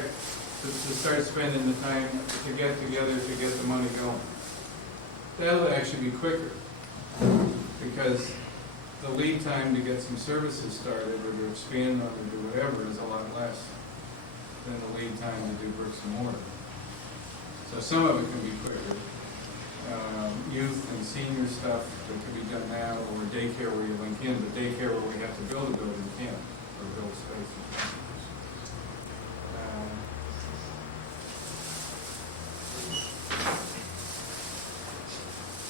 expect to start spending the time to get together to get the money going. That'll actually be quicker, because the lead time to get some services started or to expand on or do whatever is a lot less than the lead time to do bricks and mortar. So some of it can be quicker. Youth and senior stuff that can be done now, or daycare where you link in, but daycare where we have to build a building can't, or build space.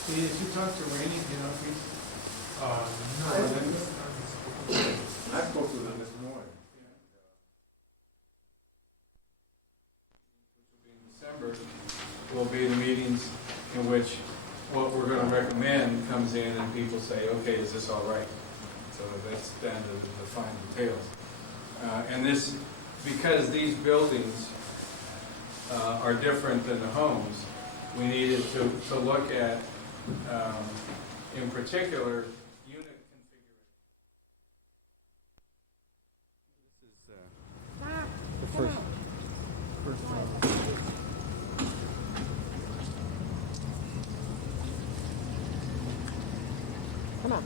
Did you talk to Rainey, you know, if he's... No, I spoke with him this morning. Which will be in December, will be the meetings in which what we're going to recommend comes in and people say, okay, is this all right? So that's down to the fine details. And this, because these buildings are different than the homes, we needed to look at, in particular, unit configuration. This is the first one. Come on.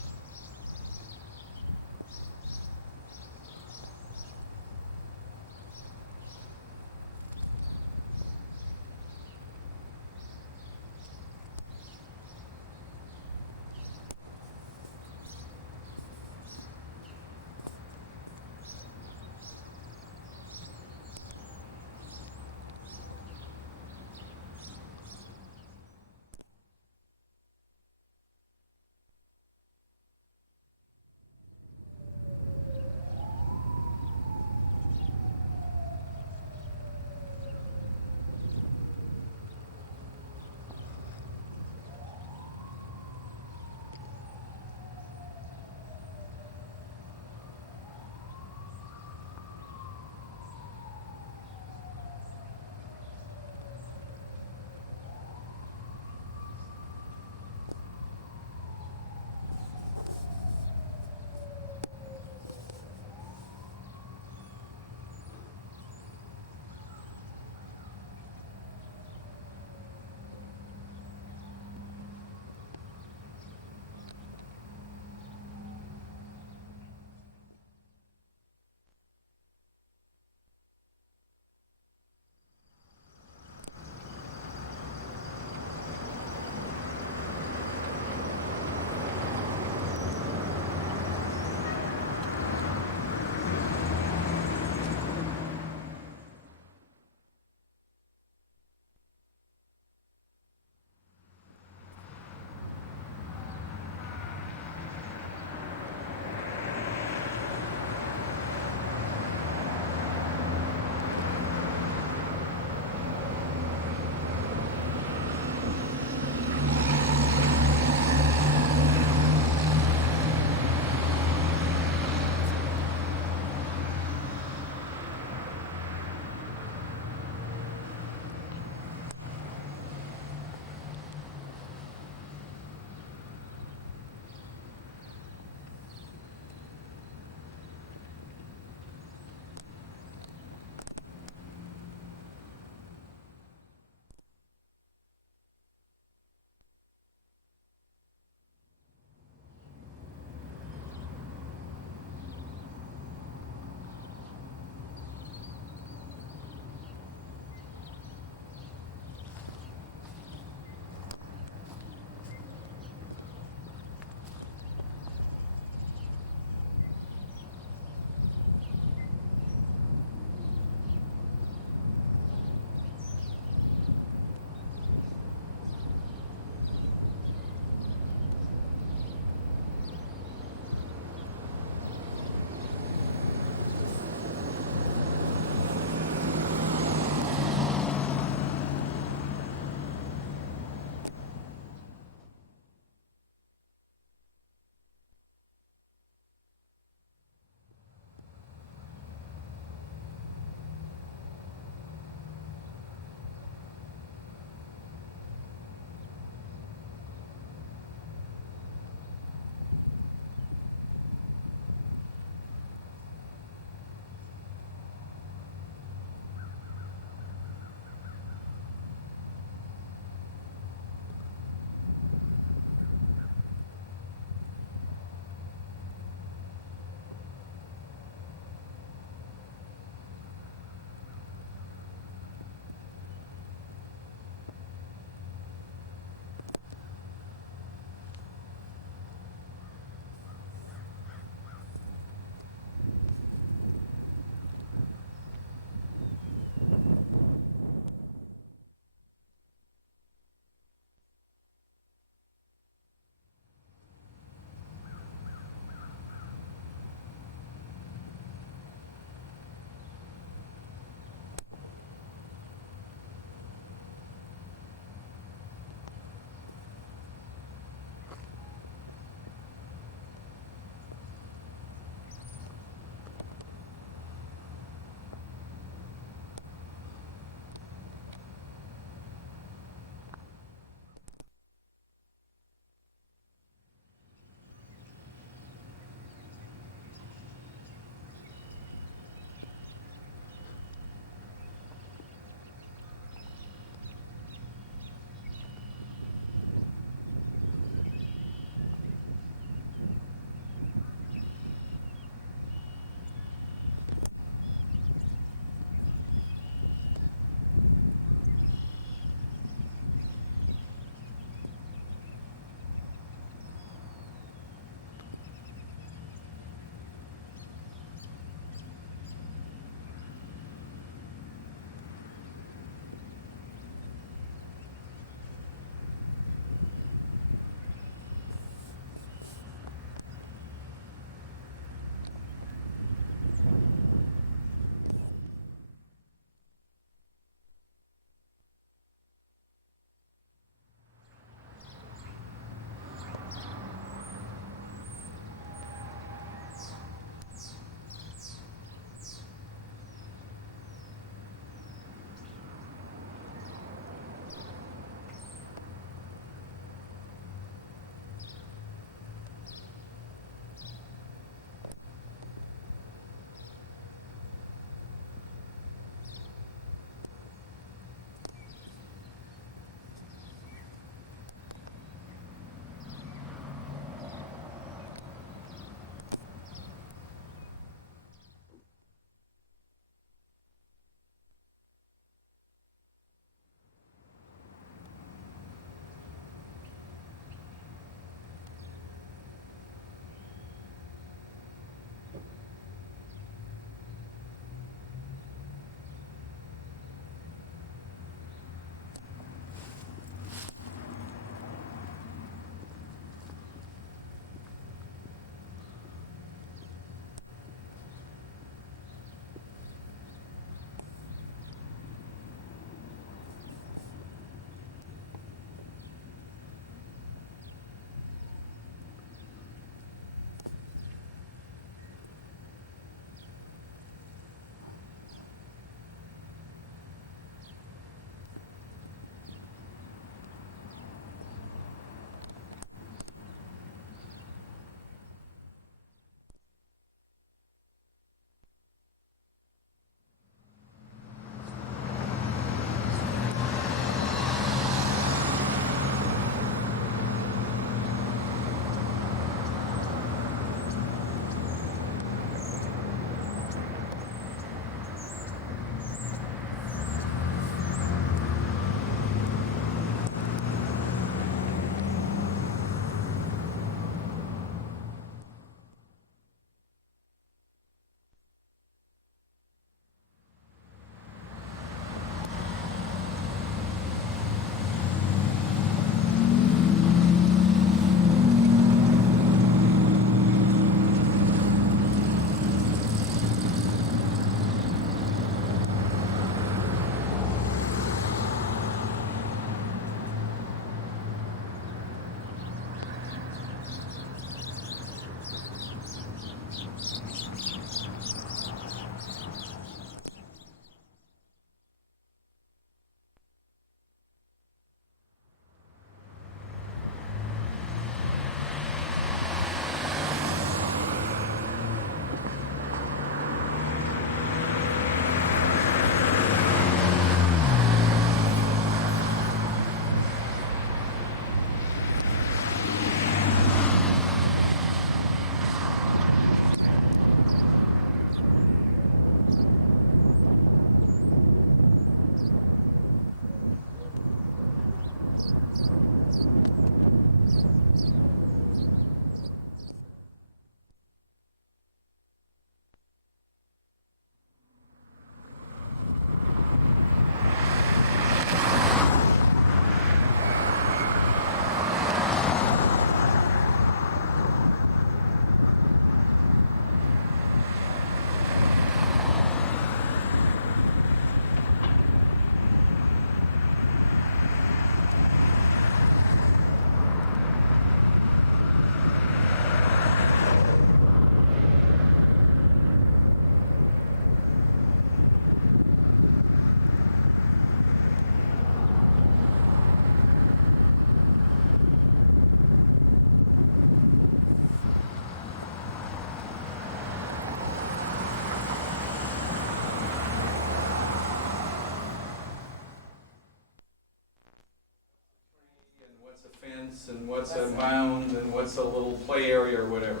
what's a fence, and what's a mound, and what's a little play area or whatever.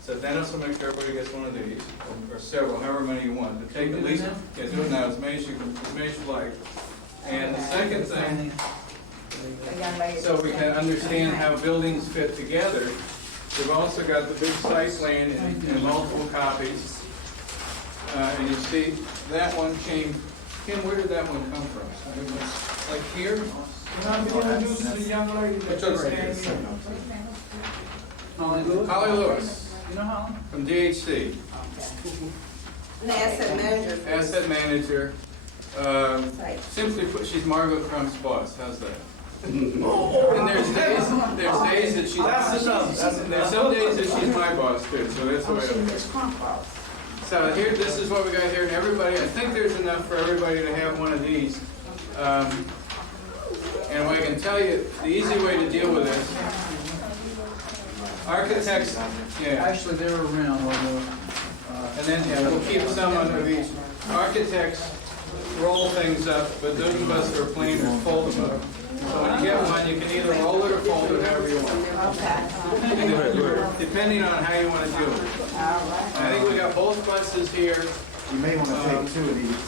So Dennis will make sure everybody gets one of these, or several, however many you want. But take at least, yeah, do it now, as many as you like. And the second thing, so we can understand how buildings fit together, we've also got the big site plan in multiple copies. And you see, that one came, Kim, where did that one come from? Like here? Which one's right here? Holly Lewis. You know how? From DHC. An asset manager. Asset manager. Simply put, she's Margot Crump's boss. How's that? And there's days that she's. There's some days that she's my boss too. So that's the way it is. So here, this is what we got here, and everybody. I think there's enough for everybody to have one of these. And I can tell you, the easy way to deal with this. Architects, yeah. Actually, they're around, although. And then we'll keep some under each. Architects roll things up, but those of us who are planers fold them up. So when you get one, you can either roll it or fold it, however you want. Depending on how you want to do it. I think we got both buses here. You may want to take two of these.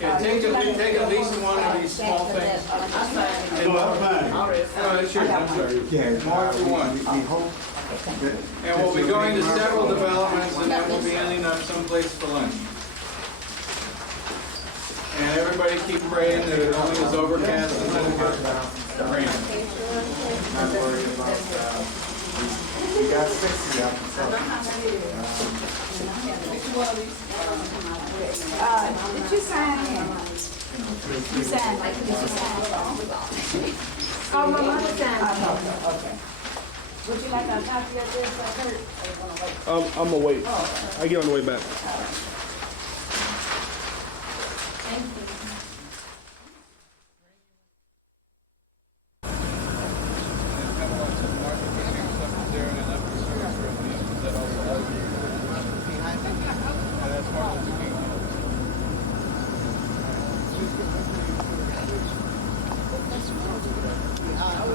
Yeah, take at least one of these small things. Oh, that's yours, I'm sorry. Yeah, More for one. we hope. And we'll be going to several developments, and then we'll be ending up someplace for lunch. And everybody keep praying that it only is overcast and doesn't get rain. Not worried about we got 60 up. Did you sign in? You signed, did you sign? Oh, my mother signed. Okay. Would you like a copy of this, Kurt? I'm gonna wait. I get on the way back. Thank you.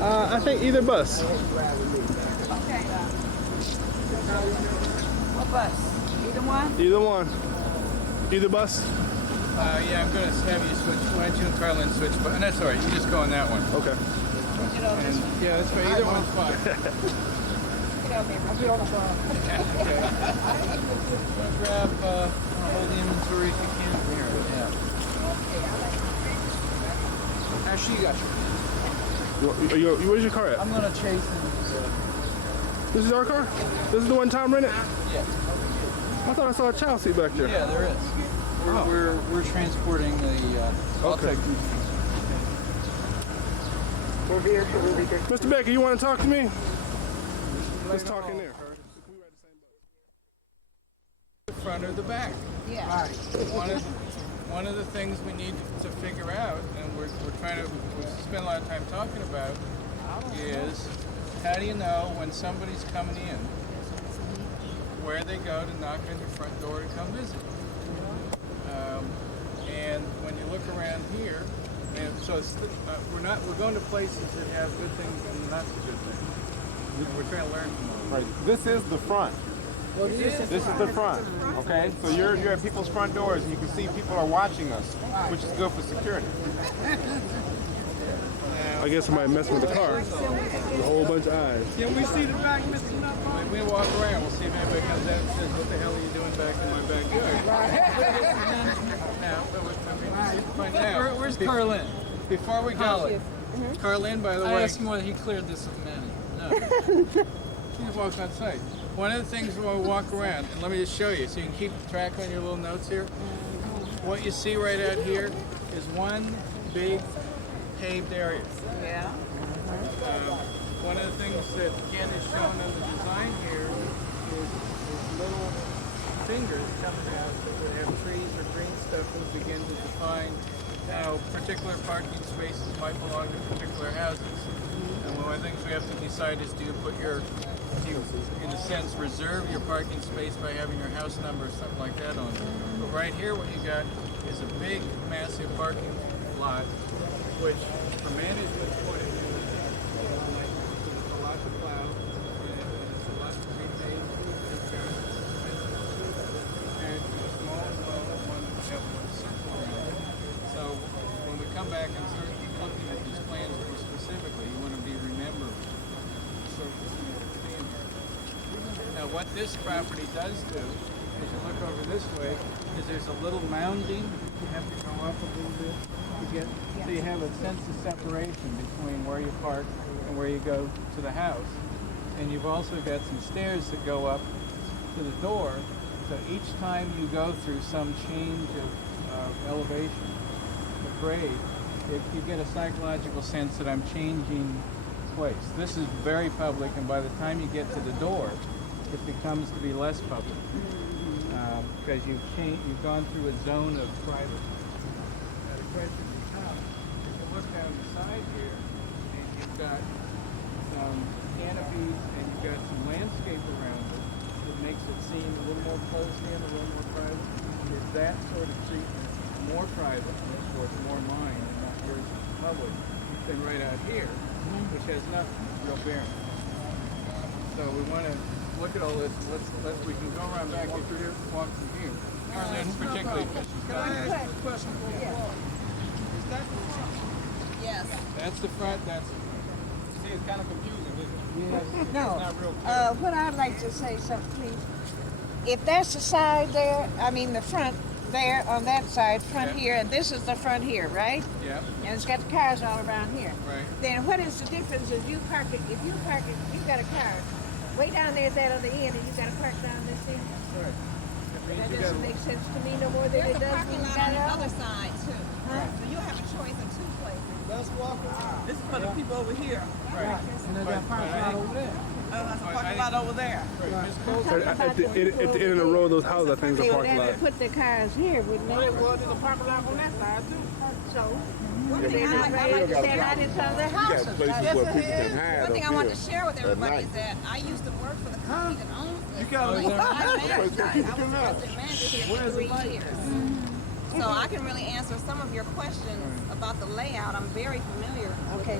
I think either bus. Okay. What bus? Either one? Either one. Either bus. Yeah, I'm going to have you switch. Why don't you and Carlin switch? And that's all right. You just go on that one. Okay. And, yeah, that's fine. Either one's fine. I'll be on the phone. Okay. Grab all the inventory if you can. Here. Yeah. Actually, you got yours. Where's your car at? I'm gonna chase him. This is our car? This is the one Tom rented? Yeah. I thought I saw a child seat back there. Yeah, there is. We're transporting the. Okay. Mr. Baker, you want to talk to me? Let's talk in there. The front or the back. Yeah. One of the things we need to figure out, and we're trying to spend a lot of time talking about, is how do you know when somebody's coming in, where they go to knock on your front door to come visit? And when you look around here, and so it's, we're going to places that have good things and not so good things. We're trying to learn from them. Right. This is the front. This is the front. Okay, so you're at people's front doors, and you can see people are watching us, which is good for security. I guess somebody messing with the car. There's a whole bunch of eyes. Can we see the back, Mr. When we walk around, we'll see if anybody comes out and says, "What the hell are you doing back in my backyard?" Where's Carlin? Before we go, Carlin, by the I way, asked him whether he cleared this with Manny. No. she just walks on site. One of the things when we walk around, and let me just show you so you can keep track on your little notes here. What you see right out here is one big paved area. Yeah. One of the things that Ken has shown in the design here is little fingers coming out that would have trees or green stuff that would begin to define how particular parking spaces might belong to particular houses. And one of the things we have to decide is do you put your, do you, in a sense, reserve your parking space by having your house number or something like that on it. But right here what you got is a big, massive parking lot, which for management point of view, come back and start looking at these plans more specifically, you want to be remembering certain things. Now, what this property does do, as you look over this way, is there's a little mounding. You have to go up a little bit to get, so you have a sense of separation between where you park and where you go to the house. And you've also got some stairs that go up to the door. So each time you go through some change of elevation, of grade, you get a psychological sense that I'm changing place. This is very public, and by the time you get to the door, it becomes to be less public because you've gone through a zone of privacy. Now the question becomes, if you look down the side here, and you've got some canopies and you've got some landscape around it, it makes it seem a little more closed in, a little more private. Is that sort of treatment more private, and therefore it's more mine and not yours public, than right out here, which has nothing, real bearing. So we want to look at all this. Let's we can go around back if you're walk from here. Arlene's particularly because she's got Can I ask you a question for the floor? Is that the front? Yes. that's the front. That's the front. See, it's kind of confusing, isn't it? No. It's not real clear. What I'd like to say something, please. If that's the side there, I mean the front there on that side, front Yeah. here, and this is the front here, right? Yeah. And it's got the cars all around here. Right. Then what is the difference if you park it, you got a car, way down there is that other end, and you got to park down this end? Right. It means That you doesn't gotta- make sense to me no more than There's it a does parking when you lot on got the out. other side too. So you'll have a choice in two places. Let's walk around. This is for the people over here. Right. And there's that parking lot over there. That's a parking lot over there. Ms. Cole, At the end of the row of those houses, I think They is a would parking have lot. to put their cars here, wouldn't they? Well, there's a parking lot on that side too. So, One they're thing not ready to stand out in front of their houses. One thing I want to share with everybody is that I used to work for the company that owns this. You gotta leave. I managed it. I was resident manager here for 3 years. So I can really answer some of your questions about the layout. I'm very familiar with Okay.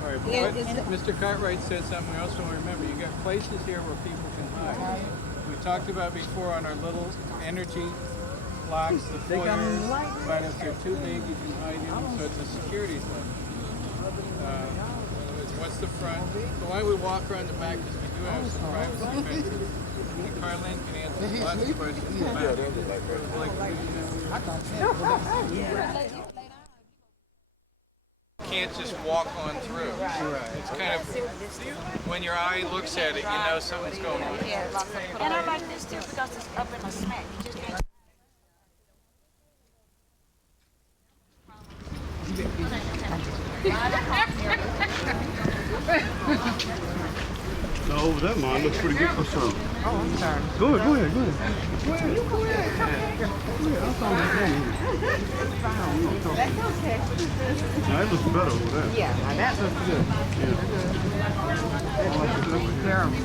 all right, but Yeah, what- is it- Mr. Cartwright said something we also want to remember. You got places here where people can hide. We talked about before on our little energy locks, the foyers, but if they're too big, you can hide in them, so it's a security thing. What's the front? So why don't we walk around the back, because we do have some privacy features. And Carlene can answer lots of questions about it. Can't just walk on through. It's kind of, when your eye looks at it, you know something's going on. And I like this too because it's up in a smack. You just can't. No, over that mine looks pretty good for some. Oh, I'm sorry. Go ahead. That's okay. That looks better over there. Yeah, now that looks good. Terrible.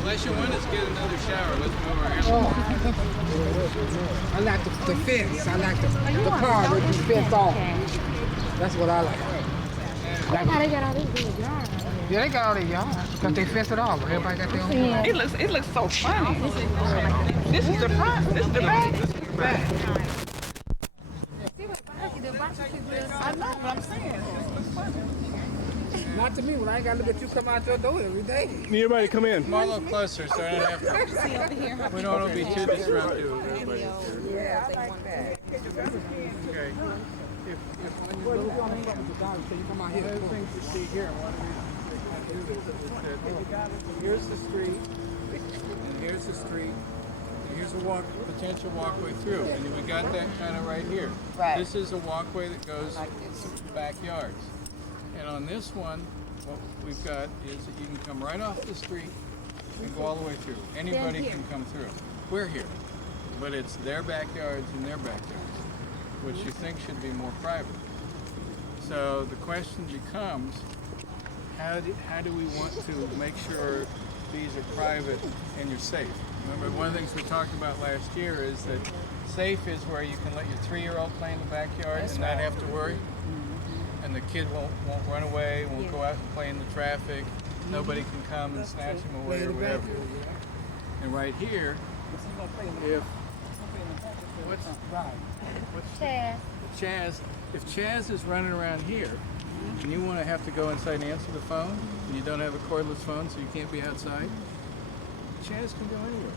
Unless you want us to get another shower, let's move our hair. I like the fence. I like the car with the fence off. That's what I like. How they got all this big yard? Yeah, they got all their yards because they fence it off. Everybody got their own. Yeah. It looks so funny. This is the front. This is the back. This is the back. I know what I'm saying. It looks funny. Not to me, when I ain't got to look at you come out your door every day. Need everybody to come in. Come a little closer so I don't have to, See over here how we don't want to be too disruptive of everybody. Yeah, I like that. Okay. Well, you want to fuck with the dog, so you come out here. One of the things you see here, one of the reasons they can do this is that here's the street, and here's the street, here's a potential walkway through, and we got that kind of right here. Right. This is a walkway that goes backyards. And on this one, what we've got is that you can come right off the street and go all the way through. Anybody can come through. We're here, but it's their backyards and their backyards, which you think should be more private. So the question becomes, how do we want to make sure these are private and you're safe? Remember, one of the things we talked about last year is that safe is where you can let your 3-year-old play in the backyard and not have to worry. And the kid won't run away, won't go out and play in the traffic. Nobody can come and snatch him away or whatever. And right here, if Chaz is running around here, and you want to have to go inside and answer the phone, and you don't have a cordless phone, so you can't be outside, Chaz can go anywhere.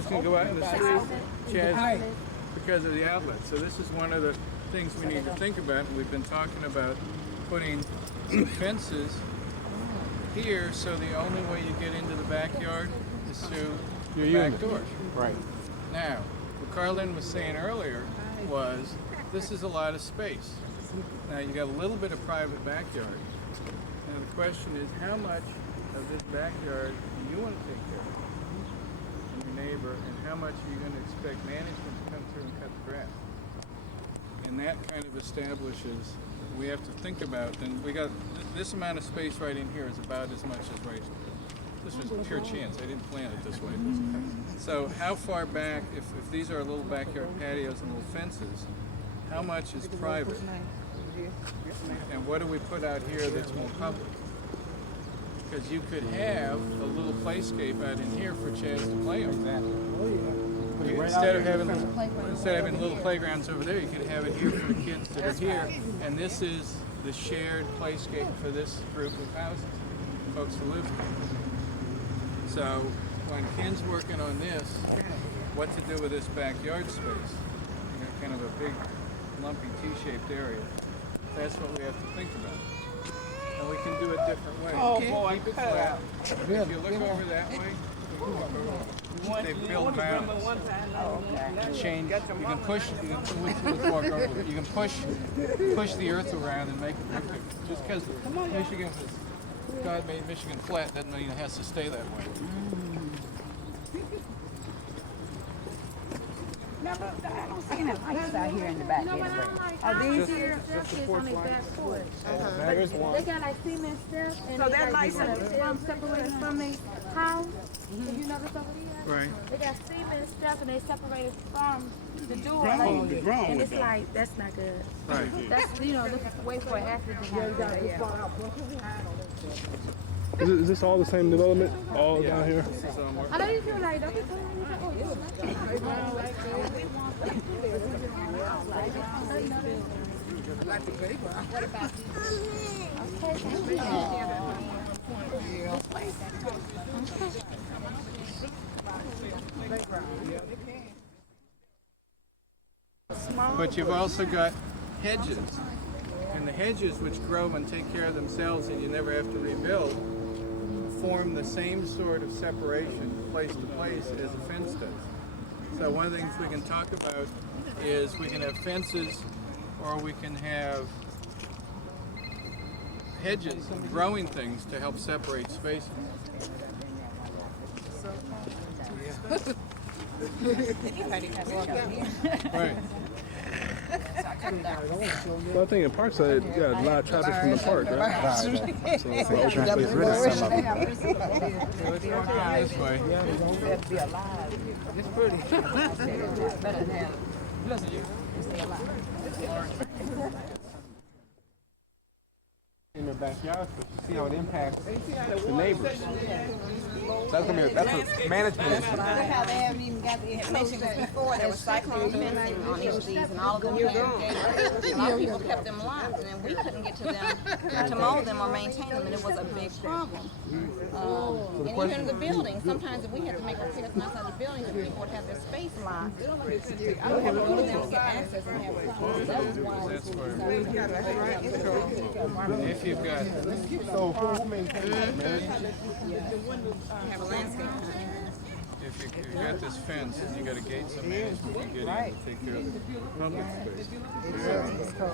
Chaz can go out in the street. Chaz, because of the outlet. So this is one of the things we need to think about, and we've been talking about putting fences here, so the only way you get into the backyard is through the back door. Right. Now, what Carlin was saying earlier was, this is a lot of space. Now you got a little bit of private backyard. Now the question is, how much of this backyard do you want to take care of from your neighbor, and how much are you going to expect management to come through and cut the grass? And that kind of establishes, we have to think about, and we got this amount of space right in here is about as much as right. This was pure chance. I didn't plan it this way. So how far back, if these are little backyard patios and little fences, how much is private? And what do we put out here that's more public? Because you could have a little playscape out in here for Chaz to play on. Instead of having little playgrounds over there, you could have it here for the kids that are here. And this is the shared playscape for this group of houses, folks who live here. So when Ken's working on this, what to do with this backyard space, you know, kind of a big lumpy T-shaped area, that's what we have to think about. And we can do it different ways. Oh, boy, Keep it flat. If you look over that way, they build mounds. Change. You can push. Let's walk over. You can push the earth around and make it look big. Just because Michigan was, God made Michigan flat doesn't mean it has to stay that way. No, but I don't see any lights out here in the back. No, but I don't like how these here steps is on their back porch. There's one. They got like cement steps and So they that got lights separated from the house. If you notice over here. Right. They got cement steps and they separated from the door. Like, and it's like, that's not good. Right. That's, you know, this is way for an accident. Is this all the same development? All down here? I know you feel like, don't you feel like, oh, But you've also got hedges, and the hedges, which grow and take care of themselves and you never have to rebuild, form the same sort of separation place to place as a fence does. So one of the things we can talk about is we can have fences, or we can have hedges and growing things to help separate spaces. Right. Well, I think in Parkside, you got a lot of traffic from the park, right? So it's Let's walk down this way. It's pretty. Better than that. In their backyard, but you see how it impacts the neighbors. That's a management issue. Look how they haven't even got the information, because before there was cyclone fencing on each of these, and all of them had gates. A lot of people kept them locked, and then we couldn't get to them to mow them or maintain them, and it was a big problem. And even the building, sometimes if we had to make repairs outside the building, the people would have their space locked. We would have to go to them to get access and have a call. That was why That's where, if you've got, So who maintains that, Mary? have a landscape plan. if you got this fence and you got a gate, some management can get in to take care of the public space.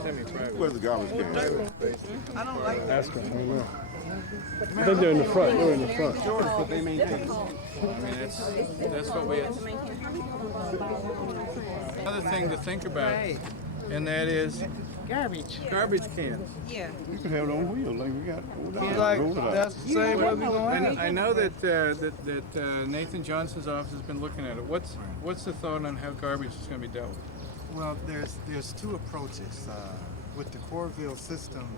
Semi-private. Where's the garbage can? I don't like that. Ask them. I don't know. I think they're in the front. They're in the front. But they maintain. I mean, that's what we have. Another thing to think about, and that is Garbage. garbage cans. Yeah. You can have it on wheels like we got. He's like, that's the same way we gonna have. And I know that Nathan Johnson's office has been looking at it. What's the thought on how garbage is going to be dealt with? Well, there's two approaches. With the Corville system,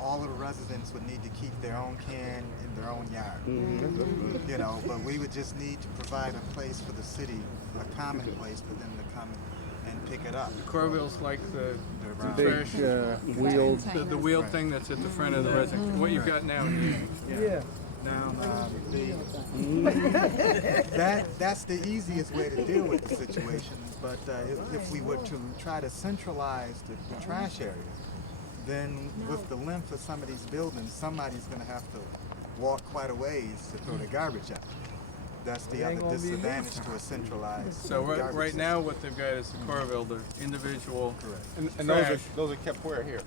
all of the residents would need to keep their own can in their own yard. You know, but we would just need to provide a place for the city, a common place for them to come and pick it up. Corville's like the Big trash, wheeled. the wheeled thing that's at the front of the residence. What you've got now. Yeah. Now, that's the easiest way to deal with the situation. But if we were to try to centralize the trash area, then with the length of some of these buildings, somebody's going to have to walk quite a ways to throw the garbage out. That's the other disadvantage to a centralized So garbage right system. now, what they've got is the Corville, the individual. Correct. And trash. those are kept where here?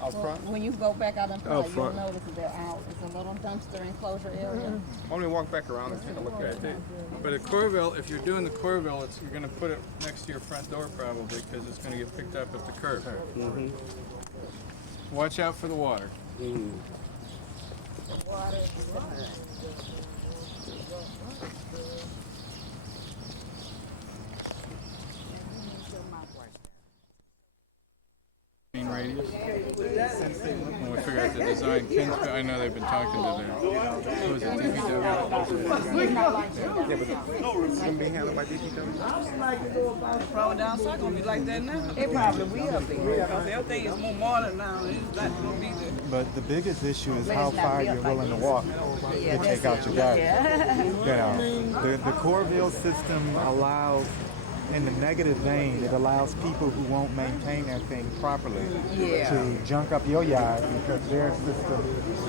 Out front? When you go back out in front, you'll front. notice that they're out. It's a little dumpster enclosure area. Only walk back around and take a look at it. But a Corville, if you're doing the Corville, you're going to put it next to your front door probably because it's going to get picked up at the curb. Watch out for the water. Radius. When we figure out the design, I know they've been talking to them. Who is it, DPW? It's gonna be handled by DPW. Probably down south gonna be like that now. It probably will be. Because everything is more modern now. It's not gonna be there. But the biggest issue is how far you're willing to walk to take out your garbage. You know, the Corville system allows, in the negative vein, it allows people who won't maintain their thing properly to junk up your yard because their system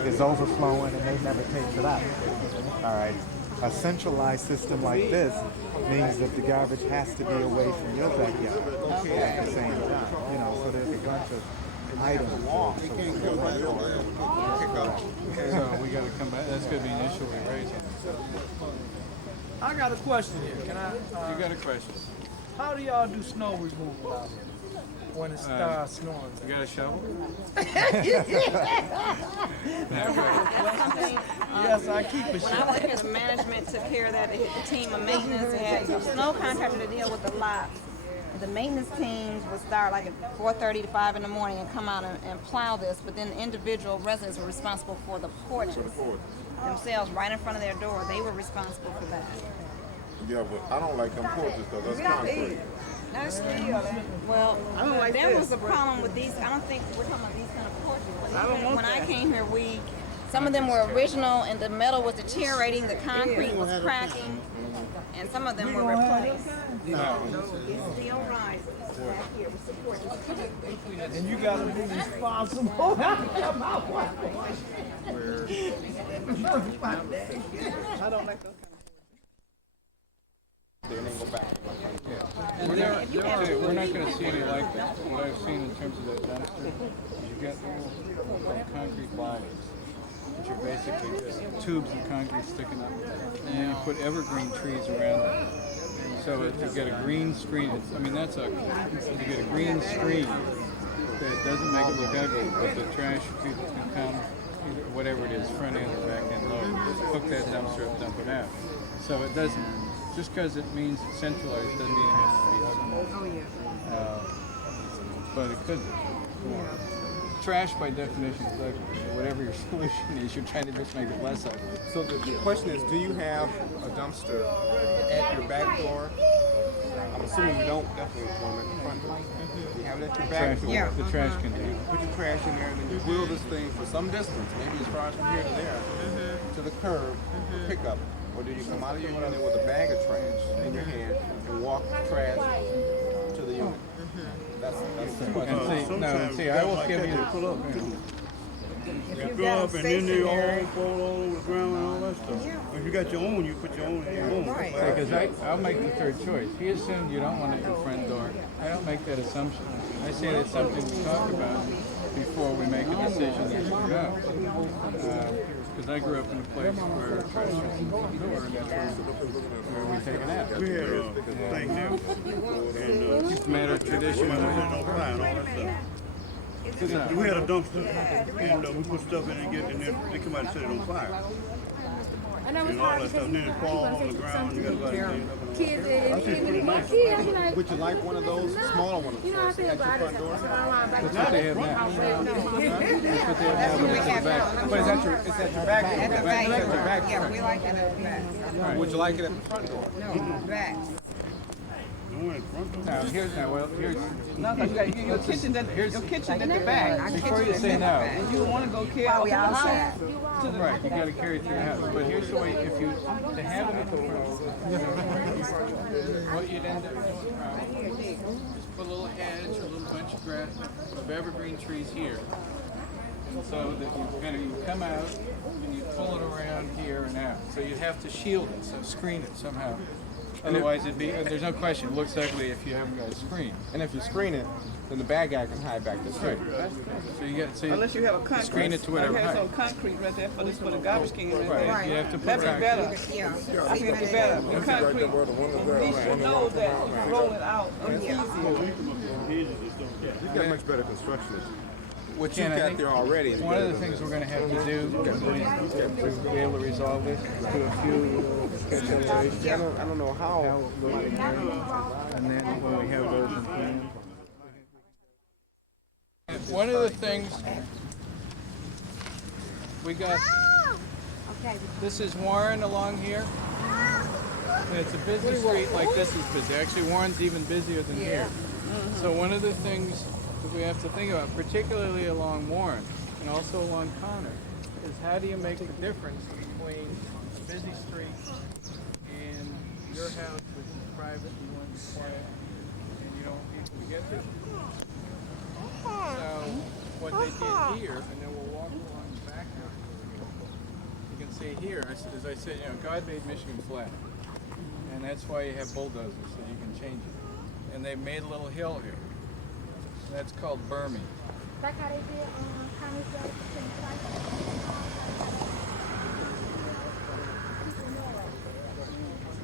is overflowing and they never take it out. All right. A centralized system like this means that the garbage has to be away from your backyard at the same time. You know, so there's a bunch of items. So we got to come back. That's going to be an issue we raise. I got a question here. Can I? You got a question? How do y'all do snow removal out here when it starts snowing? You got a shovel? Yes, I keep a When I shovel. worked here, the management took care of that. They had the team of maintenance. They had a snow contractor to deal with the lot. The maintenance teams would start like at 4:30 to 5 in the morning and come out and plow this, but then the individual residents were responsible for the porches themselves right in front of their door. They were responsible for that. Yeah, but I don't like them porches because that's concrete. That's steel. Well, I don't like there this. was a problem with these. I don't think we're talking about these kind of porches. But I don't want when I that. came here, some of them were original and the metal was deteriorating, the concrete was cracking, and some of them were replaced. It still rises back here with support. And you gotta be responsible. I don't like those. We're not going to see any like that. What I've seen in terms of that dumpster is you get little concrete bodies, which are basically just tubes of concrete sticking up, and then you put evergreen trees around them. So to get a green screen, you get a green screen that doesn't make it look ugly, but the trash people can come, either whatever it is, front end or back end load, hook that dumpster up, dump it out. So it doesn't, just because it means it's centralized doesn't mean it has to be ugly. But it could be. Trash by definition is ugly. So whatever your solution is, you're trying to just make it less ugly. So the question is, do you have a dumpster at your back door? I'm assuming you don't, definitely one at the front door. You have it at your back door. The trash container. Put your trash in there and then you wheel this thing for some distance, maybe as far as from here to there, to the curb for pickup. Or do you come out of your unit with a bag of trash in your hand and walk trash to the unit? That's the question. And see, I will give you. If you Go got up them and then they all stationary, fall all over the ground and all that stuff. Yeah. If you got your own, you put your own in your own. Right. Because I'll make the third choice. He assumed you don't want it at your front door. I don't make that assumption. I say that's something we talk about before we make a decision yes or no. Because I grew up in a place where trash was in the front door, and that's where we take it out. We had a thing there. And It's a matter of tradition. don't fly and all that stuff. We had a dumpster, and we put stuff in and then they come out and set it on fire. And all that stuff, and then it fall on the ground, you gotta go out and clean it up. I think it's pretty nice. Would you like one of those smaller ones? You know, I feel about it. That's what they have now. That's what they have now, but it's in the back. But is that your back? at the That's your back. back. Yeah, we like it at the back. Would you like it at the front door? No, back. No one in front door. Now, here's No, because your kitchen at the back. before you say no. And you want to go carry While we the house outside. to the Right, you got to carry it through the house. But here's the way, if you to have it at the front, what you'd end up doing probably is put a little hedge, a little bunch of grass, of evergreen trees here, and so that you come out and you pull it around here and out. So you'd have to shield it, so screen it somehow. Otherwise, there's no question. It looks ugly if you haven't got a screen. And if you screen it, then the bad guy can hide back this way. So you got unless you have a concrete. screen it to whatever I have some height. concrete right there for the garbage can right there. Right, you have to put That'd be concrete. better. Yeah. I think it'd be better. The concrete, at least you know that you can roll it out. It's easier. You got much better construction. What you Ken, I got think there already is one of better the than things we're going to have to do to be able to resolve this is do a few calculations. I don't know how. And then when we have those in plan. One of the things we got, this is Warren along here. And it's a busy street like this is busy. Actually, Warren's even busier than here. So one of the things that we have to think about, particularly along Warren and also along Connor, is how do you make the difference between a busy street and your house, which is private and you want to be quiet and you don't want people to get to. So what they did here, and then we'll walk along the back here. You can see here, as I said, God made Michigan flat. And that's why you have bulldozers, so you can change it. And they made a little hill here. That's called berming. Like how they did Connor's Road between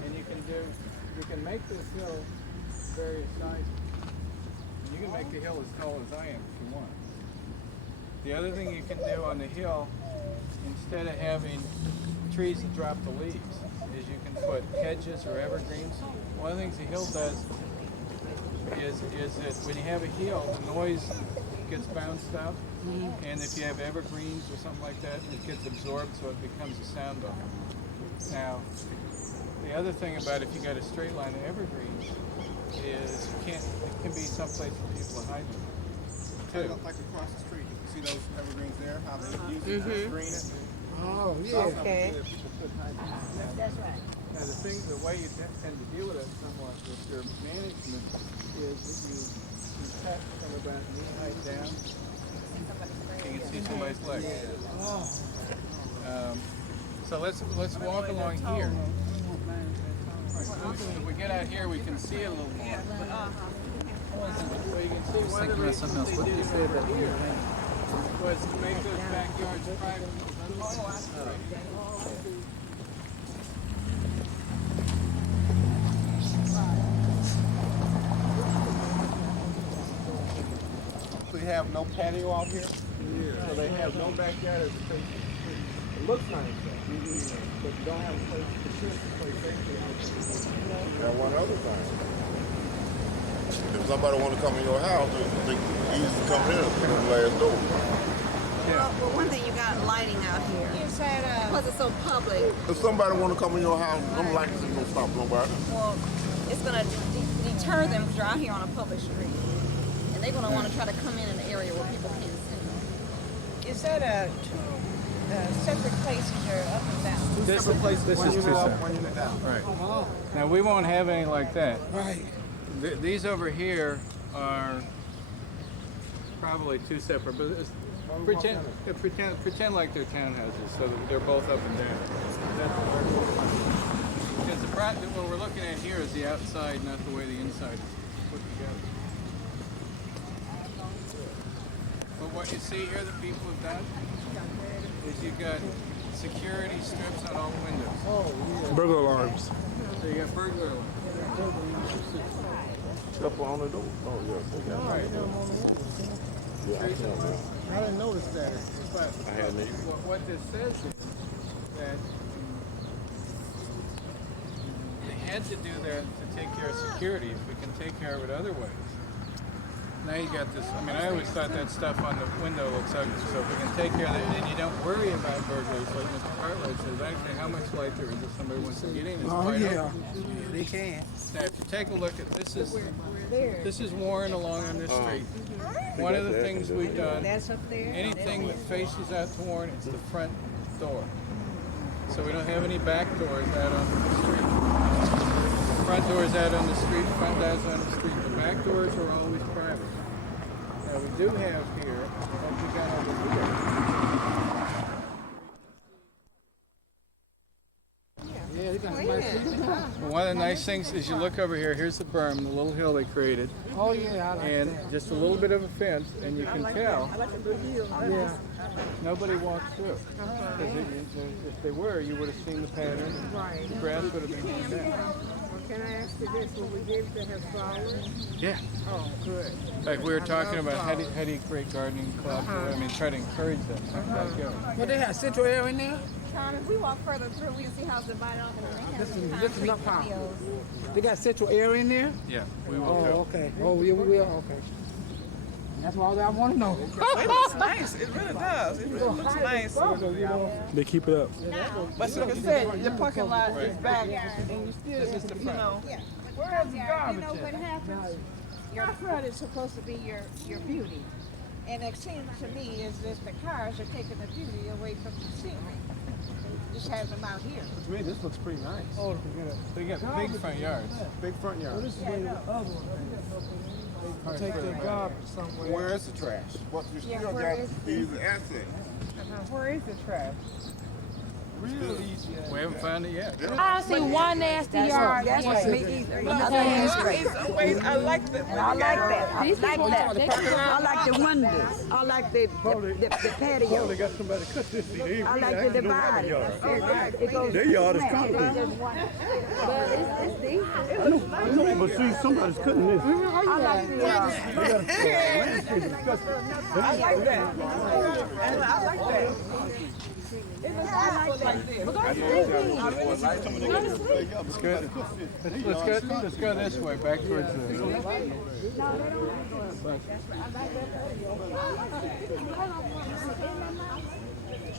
And you can make this hill various sizes. And you can make the hill as tall as I am if you want. The other thing you can do on the hill, instead of having trees that drop the leaves, is you can put hedges or evergreens. One of the things the hill does is that when you have a hill, the noise gets bounced up, and if you have evergreens or something like that, it gets absorbed, so it becomes a sound buffer. Now, the other thing about if you got a straight line of evergreens is it can be someplace for people to hide them. Too. Like across the street, you see those evergreens there? How they use it to screen it? Oh, yeah. Okay. That's right. Now the way you tend to deal with it somewhat with your management is that you cut from about knee height down. You can see somebody's leg. So let's walk along here. If we get out here, we can see it a little more. So you can see one of the reasons they did it here was to make those backyards private. So you have no patio out here? Yeah. So they have no backyard. It looks nice though. But you don't have a place to sit, a place safely out there. And one other thing. If somebody want to come in your house, they easy to come in through the glass door. Well, one thing, you got lighting out here. Because it's so public. If somebody want to come in your house, them lights ain't gonna stop nobody. Well, it's going to deter them because you're out here on a public street. And they're going to want to try to come in an area where people can't see. Is that two separate places or up and down? This is two separate. One unit down. Right. Now we won't have any like that. Right. These over here are probably two separate, but Pretend like they're townhouses, so that they're both up and down. Because what we're looking at here is the outside, not the way the inside is put together. But what you see here that people have done is you've got security strips on all windows. Burglar alarms. So you got burglar alarms. Couple on the door. Oh, yeah. Right. I didn't notice that. But I hadn't either. what this says is that they had to do that to take care of security. If we can take care of it other ways. Now you got this. I mean, I always thought that stuff on the window looks ugly. So if we can take care of that, then you don't worry about burglars. Like Mr. Cartwright says, I don't care how much light there is if somebody wants to get in. It's wide open. They can. Now, if you take a look at this is Warren along on this street. One of the things we've done, anything that faces out to Warren, it's the front door. So we don't have any back doors out on the street. The front doors out on the street, front doors on the street. The back doors are always private. Now we do have here, what we got over here. Yeah, they got some nice things. Well, one of the nice things is you look over here, here's the berm, the little hill they created. Oh yeah, I like And that. just a little bit of a fence, and you can tell Yeah. nobody walks through. Because if they were, you would have seen the pattern. Right. The grass would have been green down. Well, can I ask you this? Will we be able to have flowers? Yeah. Oh, good. Like we were talking about how do you create gardening clubs? I mean, try to encourage them. Well, they have central air in there? If we walk further through, we can see how's divided off, and then they have This is concrete not power. videos. They got central air in there? Yeah, we will. Oh, okay. Oh, yeah, we will. Okay. That's all I want to know. It looks nice. It really does. It really looks nice. They keep it up. But like I said, the parking lot is back, and you still, you know. Where's the garbage? You know what happens? Your front is supposed to be your beauty. And it seems to me as if the cars are taking the beauty away from the scenery. Just have them out here. To me, this looks pretty nice. Oh, they got big front yards. Big front yard. This is where the other one. Take their garbage somewhere. Where is the trash? But you Yeah, still where got is these assets. Where is the trash? Really easy. We haven't found it yet. I don't see one nasty yard. That's here. what me either. It's always, I like the. And I like that. I These like people that. talk- they I like the windows. I like the patio. They got somebody cut this. They I like the divided. It goes. Their yard is It's concrete. just one. I know, but see, somebody's cutting this. I like the. I like that. And I like that. It was awful like this. Let's go this way, back towards the.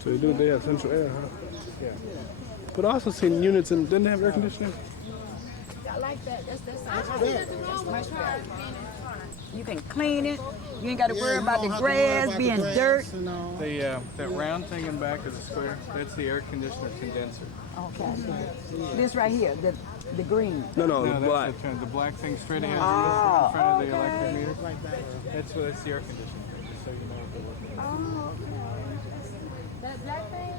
So they have central air, huh? Yeah. But I also seen units and didn't they have air conditioning? I like that. That's much better. You can clean it. You ain't got to worry about the grass being dirt. That round thing in back of the square, that's the air conditioner condenser. Okay. This right here, the green. No, No, the that's black. the black thing straight ahead in front of the electric meter. That's the air conditioning thing, just so you know what they're looking at. That black thing?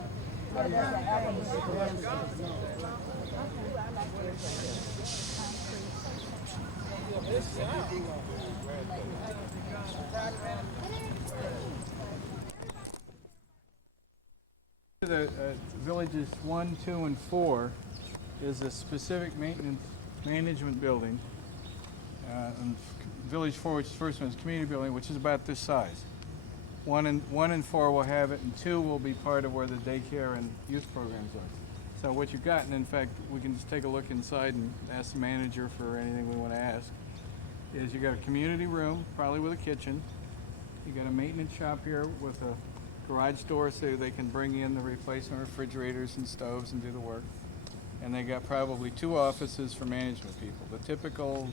The villages 1, 2, and 4 is a specific management building. And village 4, which is the first one, is community building, which is about this size. 1 and 4 will have it, and 2 will be part of where the daycare and youth programs are. So what you've got, and in fact, we can just take a look inside and ask the manager for anything we want to ask, is you got a community room, probably with a kitchen. You got a maintenance shop here with a garage door so they can bring in the replacement refrigerators and stoves and do the work. And they got probably 2 offices for management people. The typical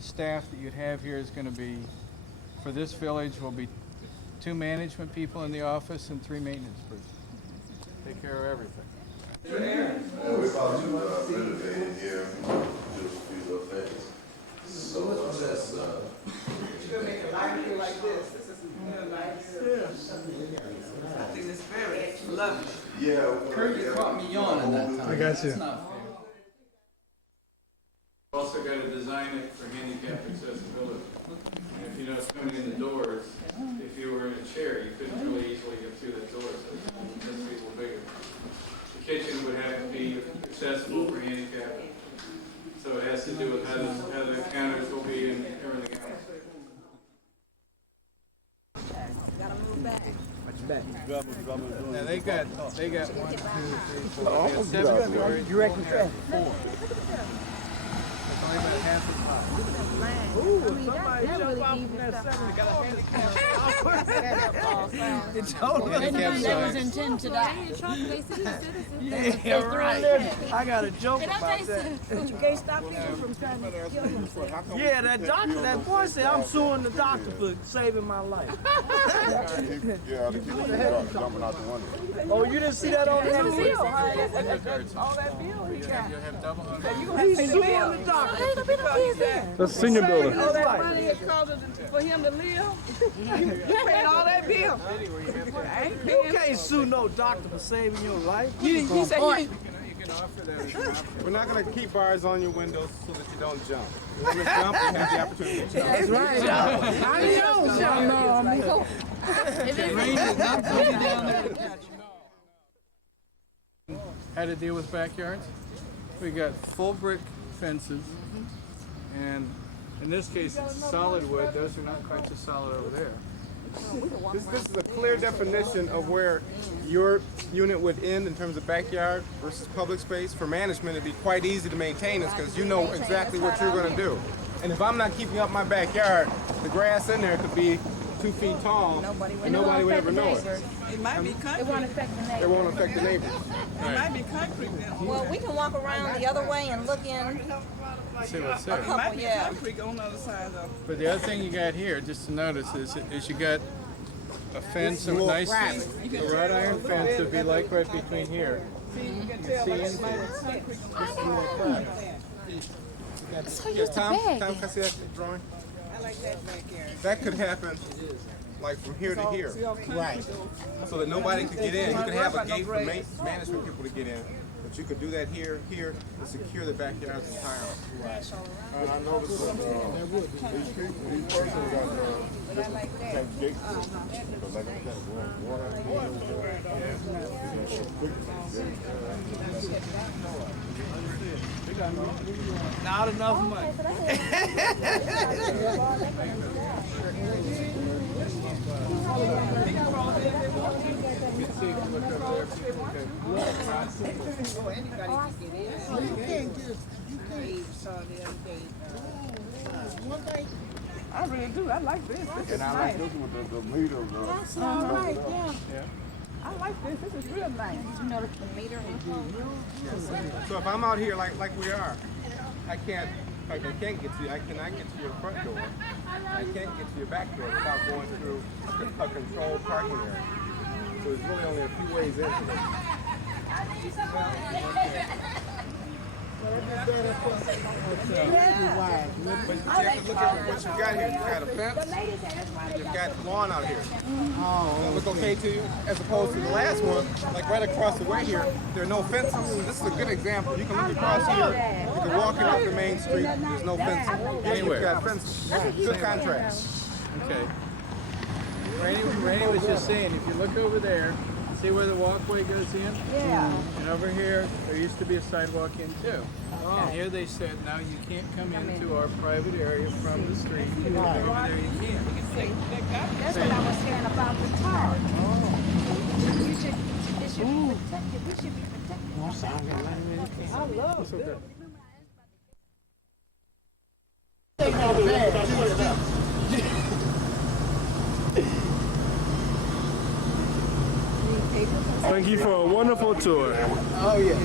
staff that you'd have here is going to be, for this village, will be 2 management people in the office and 3 maintenance persons. Take care of everything. We're about to renovate in here, do a few little things. So that's You're gonna make a light here like this. This is I think it's very lovely. Kurt, you caught me yawning that time. I got you. That's not fair. Also got to design it for handicap accessibility. And if you notice coming in the doors, if you were in a chair, you couldn't really easily get through that door, so it has to be a little bigger. The kitchen would have to be accessible for handicap. So it has to do with how the counters will be and everything else. Now they got 1, 2, 3, 4, 5, 7 stories. You reckon so? 4. It's only about half as high. That was intended to die. Yeah, right. I got a joke about that. But you can't stop people from trying to kill themselves. Yeah, that doctor, that boy said, I'm suing the doctor for saving my life. Yeah, the kids are jumping out the window. Oh, you didn't see that on that video? All that bill he got. You'll have double He's suing the doctor. That's a senior building. All that money it cost for him to live. You paid all that bill. You can't sue no doctor for saving your life. He said You can offer that as an option. We're not going to keep bars on your windows so that you don't jump. You want to jump, you have the opportunity to jump. That's right. I know. If it rains, it's not putting you down there to catch you. How to deal with backyards? We got full brick fences, and in this case it's solid wood. Those are not quite so solid over there. This is a clear definition of where your unit would end in terms of backyard versus public space. For management, it'd be quite easy to maintain this because you know exactly what you're going to do. And if I'm not keeping up my backyard, the grass in there could be 2 feet tall, and nobody would ever know it. It might be concrete. It won't affect the neighbors. It won't affect the neighbors. It might be concrete now. Well, we can walk around the other way and look in. See what's It there. might be Yeah. concrete on the other side though. But the other thing you got here, just to notice, is you got a fence, a nice wrought iron fence that'd be like right between here. See, you can tell like it might have So used to Tom, beg. can I see that drawing? I like that backyard. That could happen like from here to here. See, all concrete So that nobody could get in. You could have a gate for management people to get in. But you could do that here, and secure the backyards entirely. And I noticed that these people, these persons got gates. But like I said, Not enough money. I really do. I like this. This is And I like this with the meter. That's all right, yeah. I like this. This is real nice. You know the meter. So if I'm out here like we are, I can't get to you. I cannot get to your front door. I can't get to your back door without going through a controlled parking area. So there's really only a few ways into this. But you have to look at what you've got here. You've got a fence. You've got lawn out here. Does that look okay to you? As opposed to the last one, like right across the way here, there are no fences. So this is a good example. You can look across here. You can walk up the main street. There's no fences. Anywhere. You've got fences. Good contrast. Okay. Randy was just saying, if you look over there, see where the walkway goes in? Yeah. And over here, there used to be a sidewalk in too. And here they said, now you can't come into our private area from the street. Over there you can. That's what I was saying about the tar. You should, it should be protected. We should be protected. I love it. Thank you for a wonderful tour. Oh, yeah.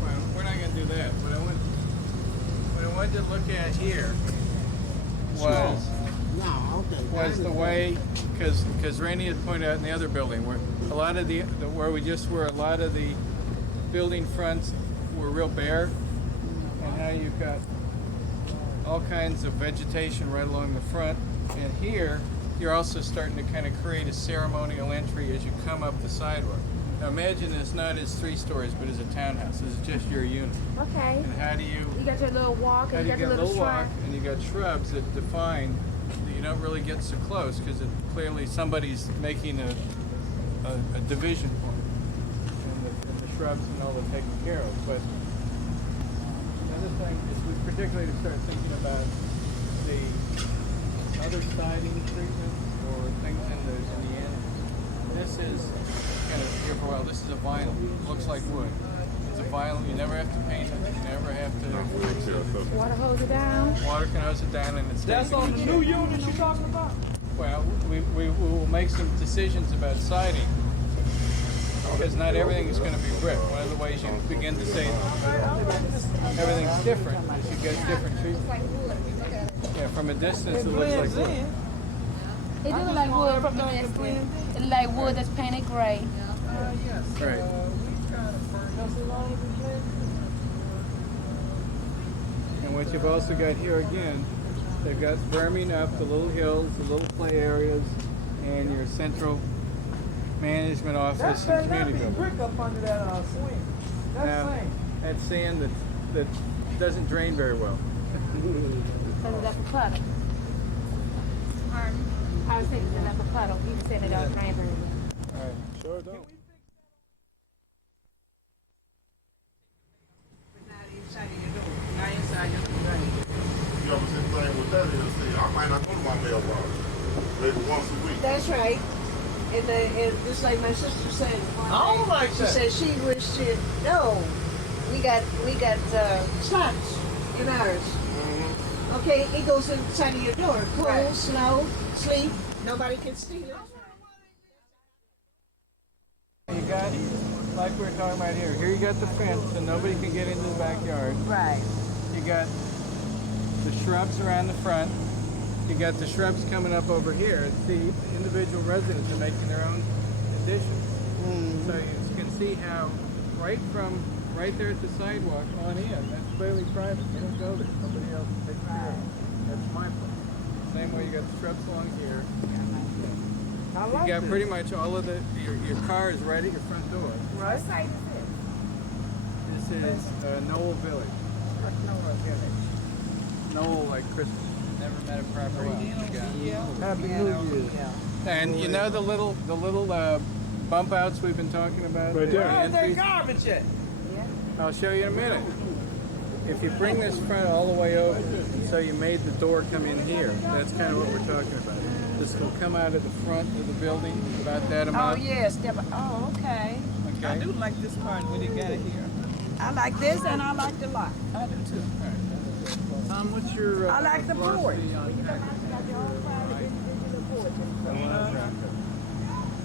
Well, we're not going to do that. What I wanted to look at here was the way, because Randy had pointed out in the other building where a lot of where we just were, a lot of the building fronts were real bare, and how you've got all kinds of vegetation right along the front. And here, you're also starting to kind of create a ceremonial entry as you come up the sidewalk. Now imagine it's not as 3 stories, but as a townhouse. This is just your unit. Okay. And how do you... You got your little walk, and you got your little walk, shrine. and you got shrubs that define that you don't really get so close, because clearly somebody's making a division point. And the shrubs and all are taken care of. But another thing is we particularly start thinking about the other siding treatments or things in the end. This is kind of here for a while. This is a vinyl. Looks like wood. It's a vinyl. You never have to paint it. You never have to fix it. Water hose it down. Water can hose it down, and it's That's on the new unit you talking about? Well, we will make some decisions about siding, because not everything is going to be brick. One of the ways you begin to say everything's different is you get different treatment. Yeah, from a distance it looks like wood. It do look like wood from the distance. It look like wood that's painted gray. Right. And what you've also got here again, they've got berming up the little hills, the little play areas, and your central management office and community building. Brick up under that swing. Now, that's sand that doesn't drain very well. Because it's up a puddle. I was thinking it's up a puddle. You said it don't drain very well. All right. Sure don't. The opposite thing with that is, see, I might not go to my mailbox maybe once a week. That's right. And just like my sister said, I don't like she that. said she wished she no. We got slots in ours. Okay, it goes inside of your door. Cold, snow, sleet. Nobody can steal it. You got, like we were talking about here, you got the fence, so nobody can get into the backyard. Right. You got the shrubs around the front. You got the shrubs coming up over here. The individual residents are making their own additions. So you can see how right there at the sidewalk on in, that's clearly private. You don't go there. Nobody else takes care of it. That's my place. Same way you got the shrubs along here. I You like got this. pretty much all of your car is right at your front door. Right. What site is this? This is Knoll Village. Knoll, like Christmas. Never met a proper guy. Happy New Year. And you know the little bump outs we've been talking about? Right there. The Where's that entries? garbage at? I'll show you in a minute. If you bring this front all the way over, so you made the door come in here, that's kind of what we're talking about. This will come out of the front of the building, about that Oh amount. yeah, step. Oh okay. Okay. I do like this part when they got it here. I like this and I like the lot. I do too. Tom, what's your I like the board. philosophy on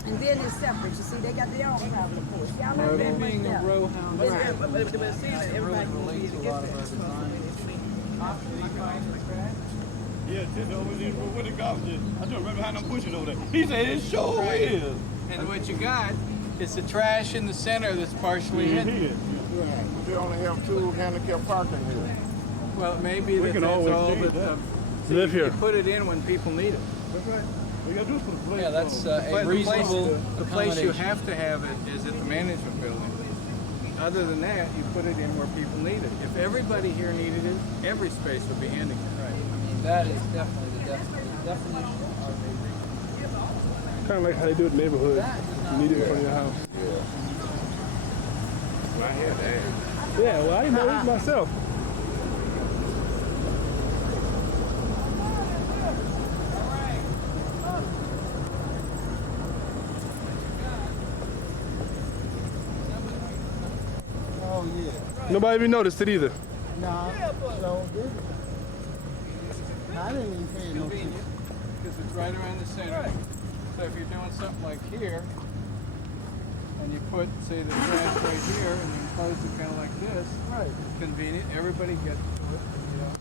And then it's separate. You see, they got their own private porch. Y'all like Well, that being much a better. row house, But see that everybody can relates get to a lot of our design. Yeah, just over there, what the golf did. I don't remember how them bushes over there. He said it sure is. And what you got is the trash in the center that's partially hidden. We only have 2 handicap parking here. Well, it may be We that can that's always all change that that. Live here. you put it in when people need it. That's right. All you gotta do is put a plate. Yeah, that's But a reasonable the place you accommodation. have to have it is at the management building. Other than that, you put it in where people need it. If everybody here needed it, every space would be handicapped. Right. I mean, that is definitely the definition of a reasonable. Kind of like how they do it in neighborhoods. You need it in front of your house. I had that. Yeah, well, I didn't know this myself. Oh yeah. Nobody even noticed it either. No. So did it? I didn't even pay no attention. Convenient, because it's right around the center. So if you're doing something like here, and you put, say, the trash right here, and you close it kind of like this, Right. it's convenient, everybody gets to it, you know,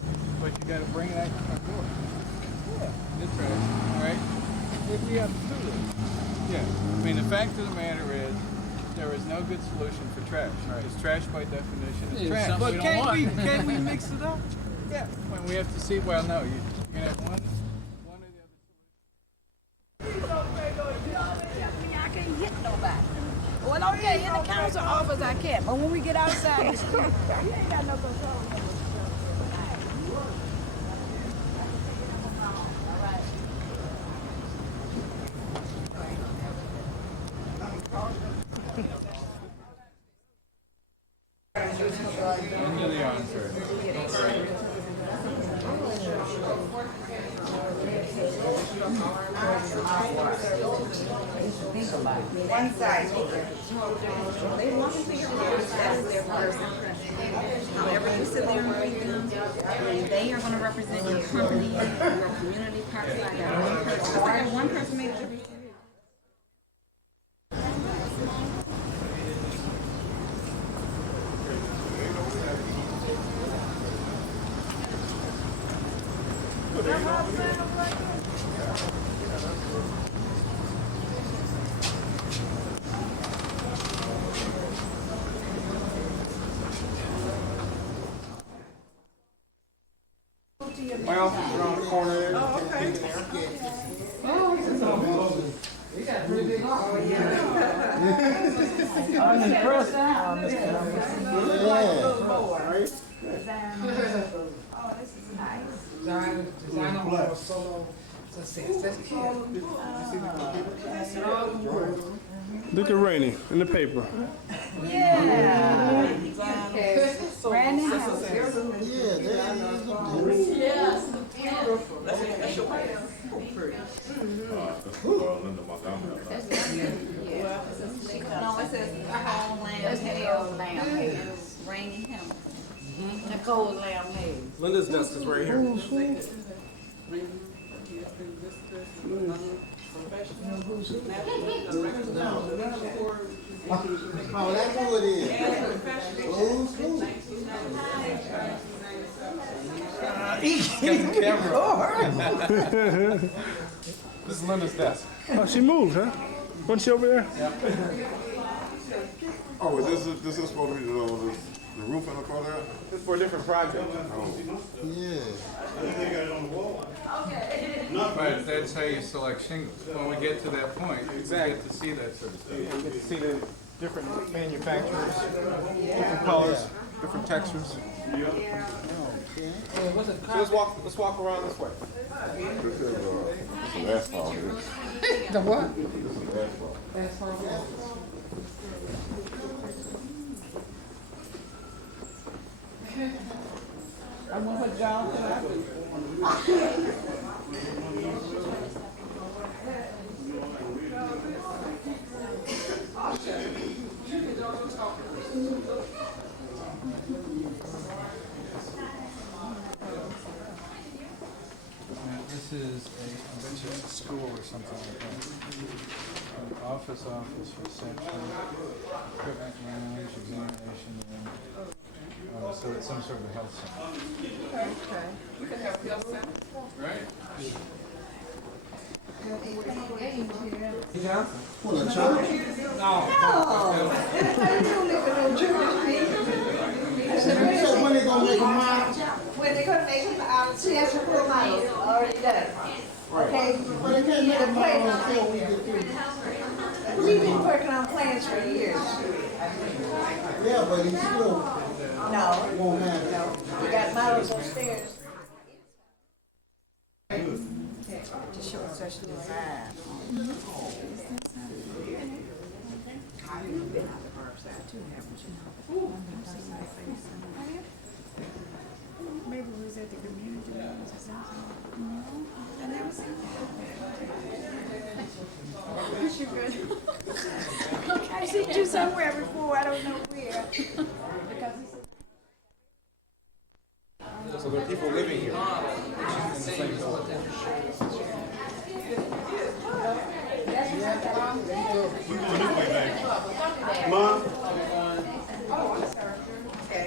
but you got to bring it out your front door. Yeah. The trash, all right? If we have to do it. Yeah. I mean, the fact of the matter is, there is no good solution for trash. Because trash by definition is Yeah, trash. something But we don't want. can't we mix it up? Yeah, when we have to see, well, no, you're gonna have one or the I can't hit nobody. Well, okay, in the council office I can, but when we get outside the street, you ain't got no control. Into the entree. One side. They want to be yours. That's their first impression. However you sit there and read them, and they are going to represent your company, your community, Parkside. That one person made a difference. My office is around the corner there. I'm impressed. Look at Rainey in the paper. Yeah. Brandon House. No, it says Nicole Lamb Hayes. Rainy Hamilton. Nicole Lamb Hayes. Linda's desk is right here. Oh, that's who it is. Old school. This is Linda's desk. Oh, she moved, huh? Wasn't she over there? Oh, this is supposed to be the roof in the corner. This is for a different project. Yeah. But that's how you select shingles. When we get to that point, Exactly. we get to see that sort of stuff. You get to see the different manufacturers, different colors, different textures. So let's walk around this way. This is asphalt here. The what? This is asphalt. I want her job. This is I bet you it's a school or something like that. An office reception, equipment lounge, examination room. So it's some sort of health center. Okay. You can have health center. Right? Johnson. Well, a church. So when they gonna make a model? When they're gonna make them, theatrical models, already done. Okay? But they can't make a model until we get through. We've been working on plans for years. Yeah, but he still No, won't have it. no, we got models upstairs. Just show us such little side. You've been out of Parkside too, haven't you? Maybe we was at the community meetings or something. No, I never seen that. I've seen you somewhere before, I don't know where. Because So there are people living here. In the same building. Mom? Okay.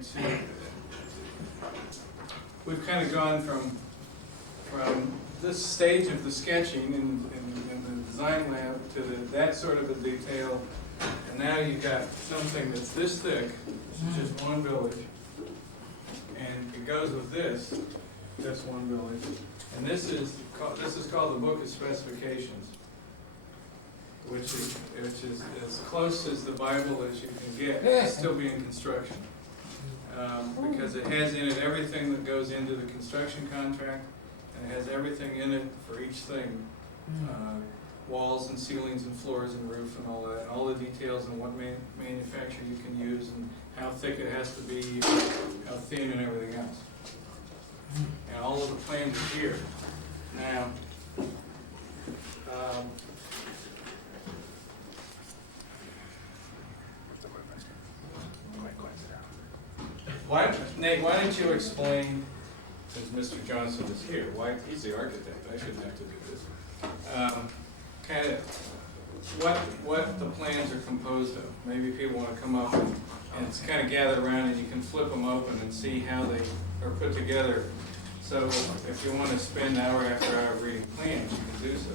And to, we've kind of gone from this stage of the sketching in the design lab to that sort of a detail, and now you've got something that's this thick, this is just one village, and it goes with this, that's one village, and this is called the Book of Specifications, which is as close as the Bible as you can get. It's still being construction. Because it has in it everything that goes into the construction contract, and it has everything in it for each thing. Walls and ceilings and floors and roof and all that, and all the details on what manufacturer you can use and how thick it has to be, how thin and everything else. And all of the plans are here. Now, Nate, why don't you explain, since Mr. Johnson is here, why he's the architect, I shouldn't have to do this, kind of what the plans are composed of. Maybe people want to come up and it's kind of gather around and you can flip them open and see how they are put together. So if you want to spend hour after hour reading plans, you can do so.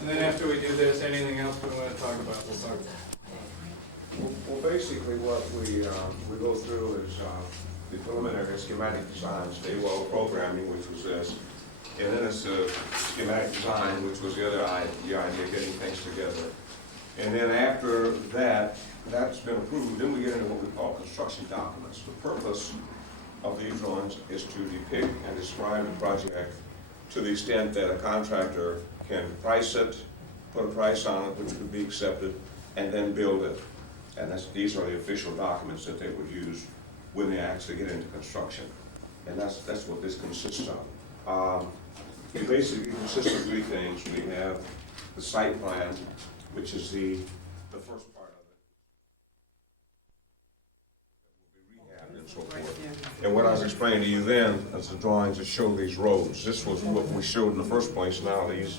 And then after we do this, anything else we want to talk about, we'll talk about. Well, basically what we go through is the preliminary schematic design, stay-well programming, which was this, and then it's the schematic design, which was the idea of getting things together. And then after that's been approved, then we get into what we call construction documents. The purpose of these drawings is to depict and describe the project to the extent that a contractor can price it, put a price on it, which could be accepted, and then build it. And these are the official documents that they would use when they actually get into construction. And that's what this consists of. It basically consists of three things. We have the site plan, which is the first part of it. That will be rehabbed and so forth. And what I was explaining to you then is the drawings that show these roads. This was what we showed in the first place. Now these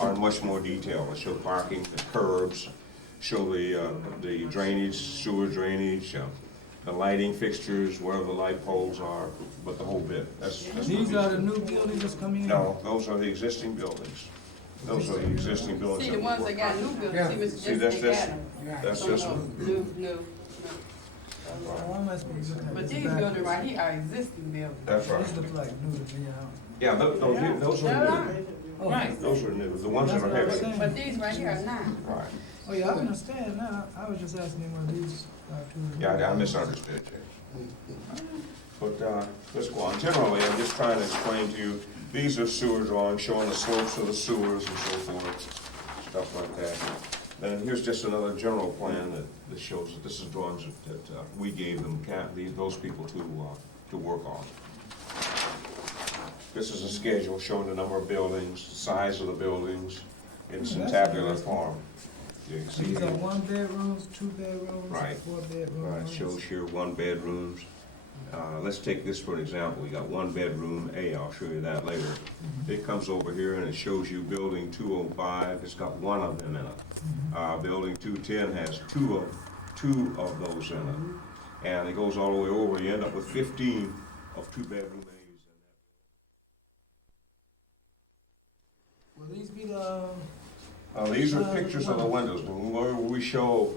are in much more detail. They show parking, the curbs, show the drainage, sewer drainage, the lighting fixtures, wherever the light poles are, but the whole bit. That's These are the new buildings that's coming in? No, those are the existing buildings. Those are the existing buildings. See, the ones that got new buildings, See, that's this one. That's this one. No. But these buildings right here are existing buildings. That's right. This looks like new to me. Yeah, those are new. Right. Those are new, the ones that are heavy. But these right here are not. Right. Oh yeah, I understand now. I was just asking him what these are two. Yeah, I misunderstood you. But let's go on. Generally, I'm just trying to explain to you, these are sewer drawings showing the slopes of the sewers and so forth, stuff like that. Then here's just another general plan that shows that this is drawings that we gave them, those people to work on. This is a schedule showing the number of buildings, the size of the buildings in some tabular form. You can see These are here. 1 bedrooms, 2 bedrooms, Right. 4 bedrooms. Right, shows here 1 bedrooms. Let's take this for an example. We got 1 bedroom A, I'll show you that later. It comes over here and it shows you building 205, it's got 1 of them in it. Building 210 has two of those in it. And it goes all the way over, you end up with 15 of 2-bedroom A's. Will these be the... These are pictures of the windows. Where we show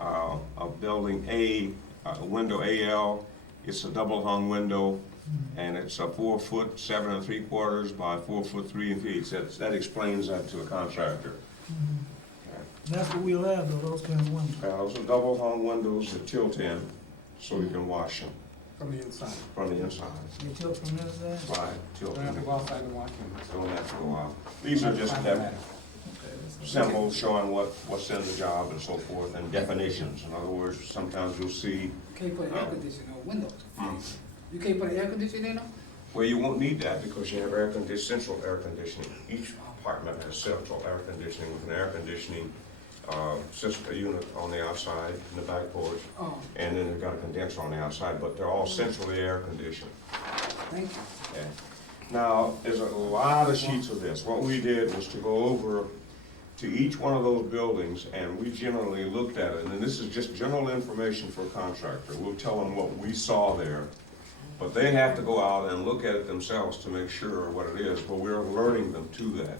a building A, window AL, it's a double hung window, and it's a 4 foot 7 3/4 by 4 foot 3 feet. That explains that to a contractor. That's what we'll have though, those kind of windows. Those are double hung windows that tilt in, so you can wash them. From the inside. From the inside. They tilt from this side? Right, tilt Don't have to in. go outside to wash them. Don't have to go out. These are just symbols showing what's in the job and so forth, and definitions. In other words, sometimes you'll see. Can't put air conditioning on windows. You can't put air conditioning in them? Well, you won't need that because you have central air conditioning. Each apartment has central air conditioning with an air conditioning system, a unit on the outside in the back porch, and then they've got a condenser on the outside, but they're all centrally air conditioned. Thank you. Okay. Now, there's a lot of sheets of this. What we did was to go over to each one of those buildings, and we generally looked at it, and this is just general information for a contractor. We'll tell them what we saw there, but they have to go out and look at it themselves to make sure what it is, but we're alerting them to that.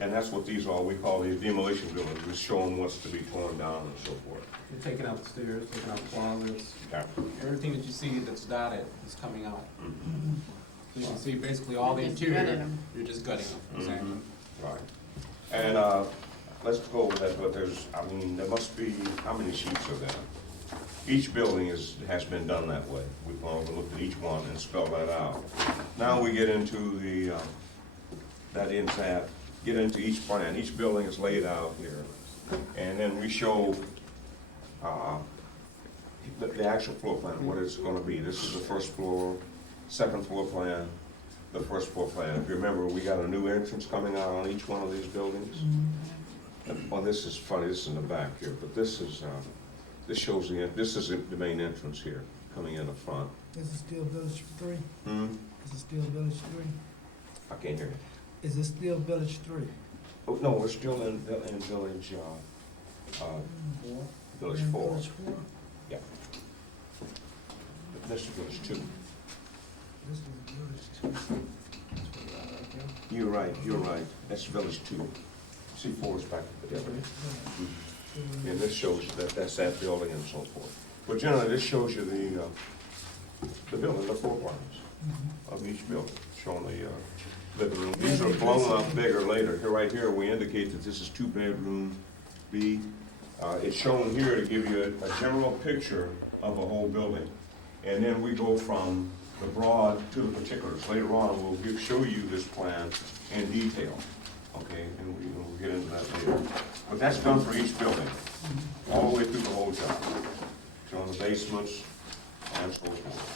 And that's what these are, we call these demolition buildings. We show them what's to be torn down and so forth. You're taking out the stairs, taking out closets. Yeah. Everything that you see that's dotted is coming out. Mm-hmm. So you can see basically all the Just interior, gutting them. you're just gutting them, exactly. Right. And let's go over that, but there's, I mean, there must be, how many sheets are there? Each building has been done that way. We've gone over, looked at each one and spelled that out. Now we get into the, get into each plan. Each building is laid out here. And then we show the actual floor plan, what it's gonna be. This is the first floor, second floor plan, the first floor plan. If you remember, we got a new entrance coming out on each one of these buildings. Well, this is funny, this is in the back here, but this is, this shows this is the main entrance here, coming in the front. Is it still Village 3? Hmm? Is it still Village 3? I can't hear you. Is it still Village 3? Oh, no, we're still in Village, Village 4. Village 4? Yeah. This is Village 2. This is Village 2. You're right, that's Village 2. See, 4 is back at the building. And this shows you that's that building and so forth. But generally, this shows you the building, the floor plans of each building, showing the living room. These are blown up bigger later. Here, right here, we indicate that this is 2-bedroom B. It's shown here to give you a general picture of a whole building. And then we go from the broad to the particulars. Later on, we'll show you this plan in detail. Okay, and we'll get into that later. But that's done for each building, all the way through the whole job, showing the basements and so forth.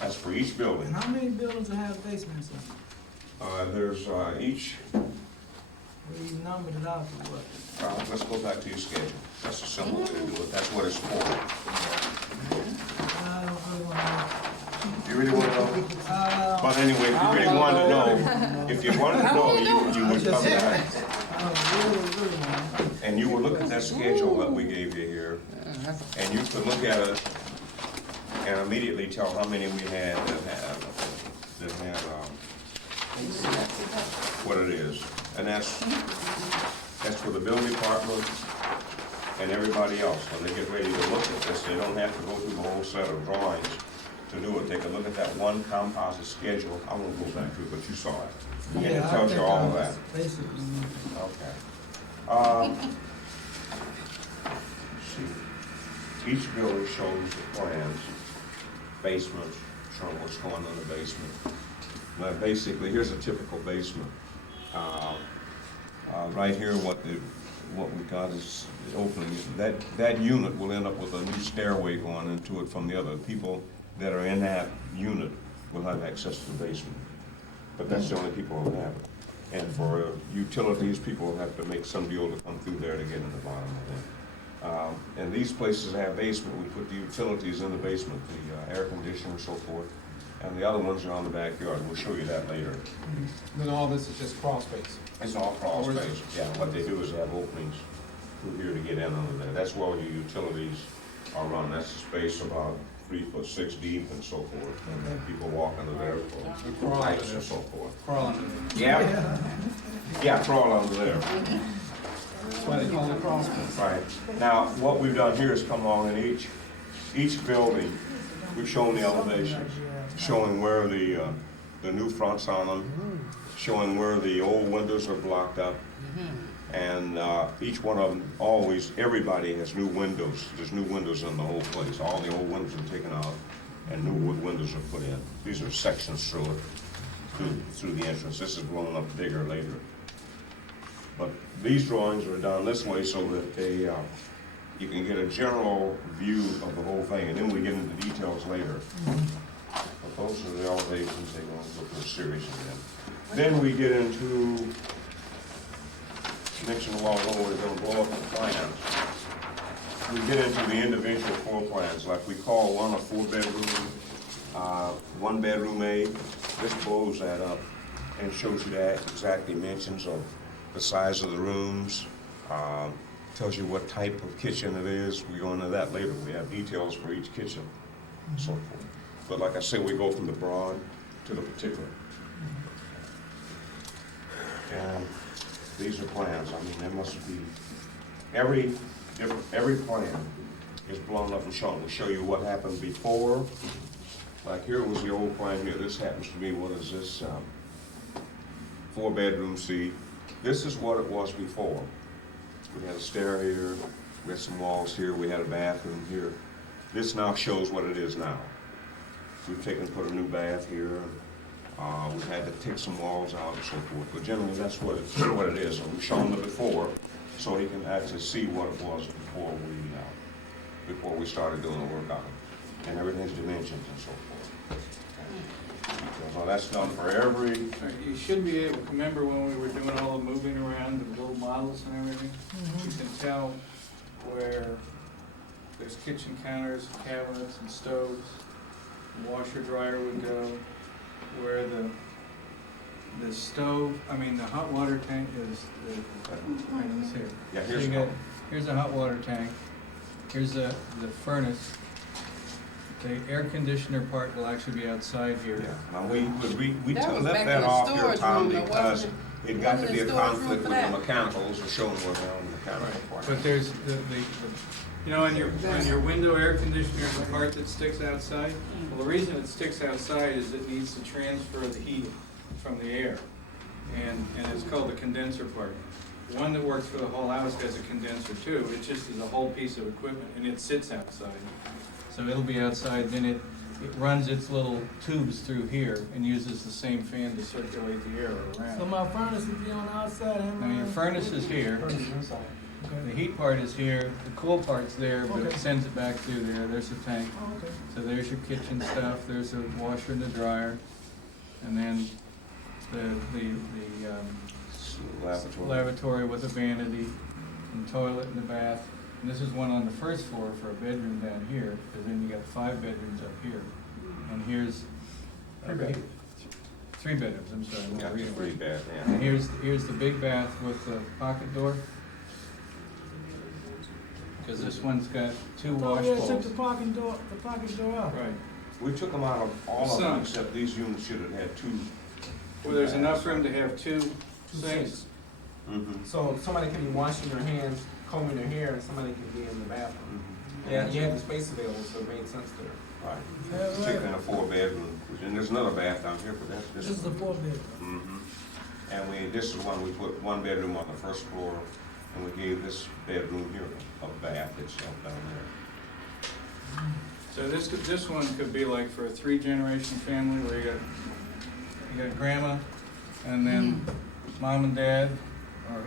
That's for each building. And how many buildings have basements in them? There's each. Well, you numbered it out to what? Let's go back to your schedule. That's a simple way to do it. That's what it's for. I don't really want to know. You really want to know? But anyway, if you really wanted to know, if you wanted to know, you would come back. And you would look at that schedule that we gave you here, and you could look at it and immediately tell how many we had that had what it is. And that's for the building department and everybody else. When they get ready to look at this, they don't have to go through the whole set of drawings to do it. They can look at that one composite schedule. I won't go back to it, but you saw it. And it tells you all of that. Basically. Okay. See. Each building shows the plans, basement, showing what's going on in the basement. Now, basically, here's a typical basement. Right here, what we got is the opening. That unit will end up with a new stairway going into it from the other people that are in that unit will have access to the basement. But that's the only people who have it. And for utilities, people will have to make some deal to come through there to get in the bottom of it. And these places have basement. We put the utilities in the basement, the air conditioner and so forth. And the other ones are on the backyard. We'll show you that later. Then all this is just crawl space. It's all crawl space. Yeah, what they do is they have openings through here to get in under there. That's where your utilities are run. That's the space about 3'6" deep and so forth. And then people walk under there for lights and so forth. Crawl under there. Yeah. Yeah, crawl under there. That's why they call it crawl space. Right. Now, what we've done here is come along in each building, we've shown the elevations, showing where the new fronts on them, showing where the old windows are blocked up. And each one of them, everybody has new windows. There's new windows in the whole place. All the old windows are taken out and new wood windows are put in. These are sections through it, through the entrance. This is blown up bigger later. But these drawings are done this way so that you can get a general view of the whole thing, and then we get into details later. But those are the elevations. They won't look real serious again. Then we get into mentioned a while ago, we're going to blow up the plans. We get into the individual floor plans, like we call one a 4-bedroom, 1-bedroom A. This blows that up and shows you the exact dimensions of the size of the rooms, tells you what type of kitchen it is. We go into that later. We have details for each kitchen, and so forth. But like I say, we go from the broad to the particular. And these are plans. I mean, there must be every plan is blown up and shown. We show you what happened before. Like here was the old plan here. This happens to be, what is this? 4-bedroom suite. This is what it was before. We had a stair here. We had some walls here. We had a bathroom here. This now shows what it is now. We've put a new bath here. We've had to take some walls out and so forth. But generally, that's what it is. And we've shown the before, so he can actually see what it was before we started doing the work on it, and everything's dimensions and so forth. So that's done for every. You should be able to remember when we were doing all the moving around, the little models and everything. You can tell where there's kitchen counters, cabinets, and stoves. The washer dryer would go. Where the stove, I mean the hot water tank is here. Yeah, here's a hot water tank. Here's the furnace. The air conditioner part will actually be outside here. Yeah. Now we left that off here, Tom, because it got to be a conflict with the mechanicals, or showing where they're on the mechanical part. But there's you know, on your window air conditioner, the part that sticks outside, well, the reason it sticks outside is it needs to transfer the heat from the air. And it's called the condenser part. The one that works for the whole house has a condenser too. It just is a whole piece of equipment, and it sits outside. So it'll be outside, then it runs its little tubes through here and uses the same fan to circulate the air around. So my furnace would be on the outside and Now your furnace is here. The heat part is here, the cool part's there, but it sends it back through there. There's a tank. Oh, okay. So there's your kitchen stuff, there's a washer and a dryer, and then the lavatory with a vanity, and toilet and the bath. And this is one on the first floor for a bedroom down here, because then you got 5 bedrooms up here. And here's 3 bedrooms, I'm sorry. I'm not reading. 3 bath, yeah. And here's the big bath with the pocket door. Because this one's got 2 wash bowls. took the parking door out. Right. We took them out of all of them, except these units should have had 2. Well, there's enough room to have 2 sinks. Mm-hmm. So somebody can be washing their hands, combing their hair, and somebody can be in the bathroom. Yeah, you had the space available, so it made sense there. Right. Particularly in a 4-bedroom, and there's another bath down here, but This is the 4-bedroom. Mm-hmm. And this is one we put 1 bedroom on the first floor, and we gave this bedroom here a bath itself down there. So this one could be like for a 3-generation family where you got grandma, and then mom and dad, or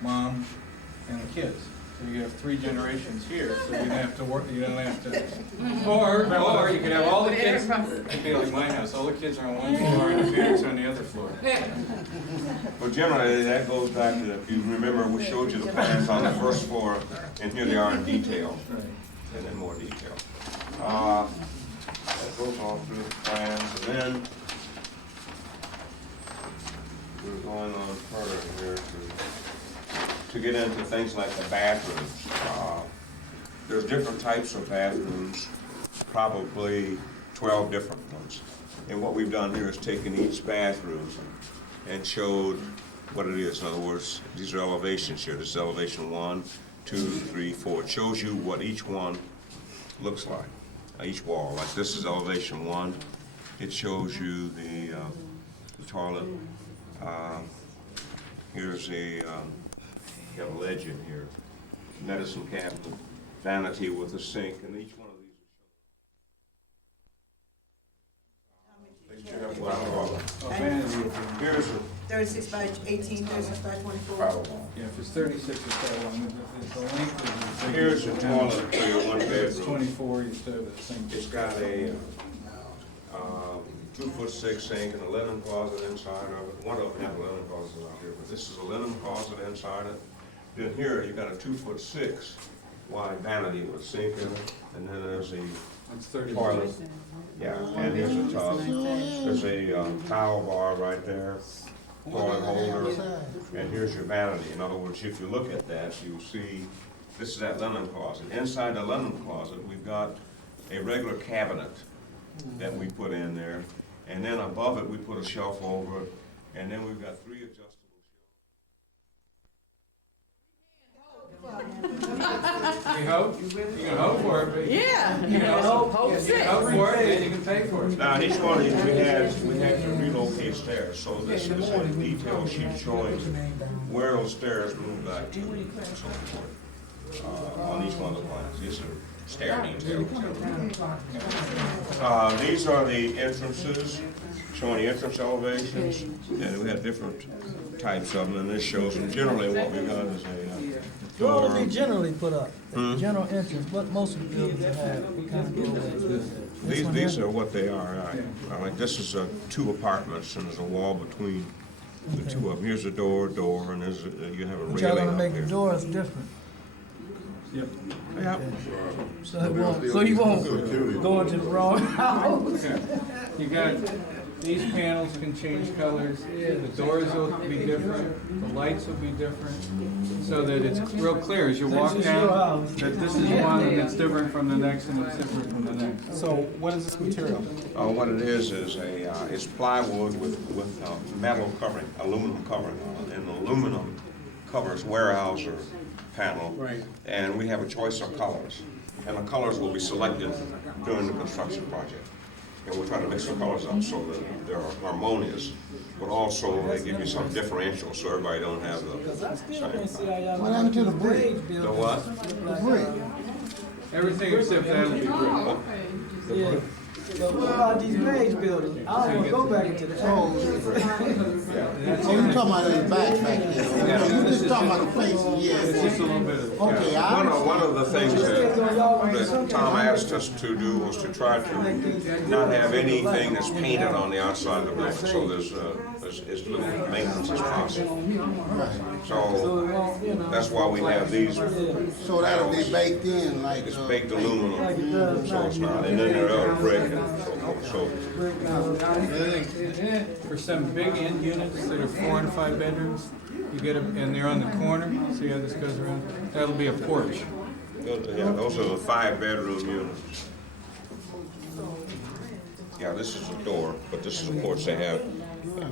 mom and the kids. So you have 3 generations here, so you don't have to work. You don't have to. Or you could have all the kids. It'd be like my house. All the kids are on one floor and the parents on the other floor. Well, generally, that goes back to, if you remember, we showed you the plans on the first floor, and here they are in detail, and then more detail. That goes all through the plans, and then we're going on further here to get into things like the bathrooms. There's different types of bathrooms, probably 12 different ones. And what we've done here is taken each bathroom and showed what it is. In other words, these are elevations here. This is elevation 1, 2, 3, 4. It shows you what each one looks like, each wall. Like this is elevation 1. It shows you the toilet. Here's you have a ledge in here, medicine cabinet, vanity with a sink, and each one of these here's a 36 by 18, 36 by 24. Yeah, if it's 36, it's that long. If the length is here's a toilet for your 1 bedroom. It's 24, you still have that sink. It's got a 2'6" sink and a linen closet inside of it. One of them have a linen closet out here, but this is a linen closet inside it. Then here you got a 2'6" wide vanity with a sink in it, and then there's a toilet. Yeah, and here's a tub. There's a towel bar right there. toilet holder, and here's your vanity. In other words, if you look at that, you'll see this is that linen closet. Inside the linen closet, we've got a regular cabinet that we put in there, and then above it we put a shelf over it, and then we've got 3 adjustable You hope, you can hope for it, but. Yeah. You know, Hope you sick. can hope for it, and you can pay for it. Now, each one of these, we had to relocate stairs, so this is a detail sheet showing where those stairs move back to and so forth. On each one of the plans, these are stair details. These are the entrances, showing the entrance elevations, and we have different types of them, and this shows them. Generally, what we've got is a What would door. they generally put up? General entrance, what most of the buildings have, what kind of doorways? These are what they are. Like this is 2 apartments, and there's a wall between the 2 of them. Here's a door, and there's you have a But y'all railing gonna up make here. the doors different. Yep. Yep. So you won't go into the wrong house. You got, these panels can change colors, the doors will be different, the lights will be different, so that it's real clear as you walk down, that this is one and it's different from the next and it's different from the next. So what is this material? What it is it's plywood with metal covering, aluminum covering on it, and the aluminum covers Weyerhaeuser panel. Right. And we have a choice of colors, and the colors will be selected during the construction project. And we're trying to mix the colors up so that they're harmonious, but also they give you some differential so everybody don't have the same. What happened to the bridge building? The what? The bridge. Everything except that'll be brick. Yeah. But what about these beige buildings? I don't wanna go back into the old. Oh, you talking about in the back there? You just talking about the face, It's just a little bit of. Okay, One of the things that Tom asked us to do was to try to not have anything that's painted on the outside of the building, so there's as little maintenance as possible. So that's why we have these. So that'll be baked in like. It's baked aluminum, so it's not, and then there are brick and so For some big end units that are 4 and 5 bedrooms, you get them, and they're on the corner, see how this goes around? That'll be a porch. those are the 5-bedroom units. Yeah, this is a door, but this is a porch they have.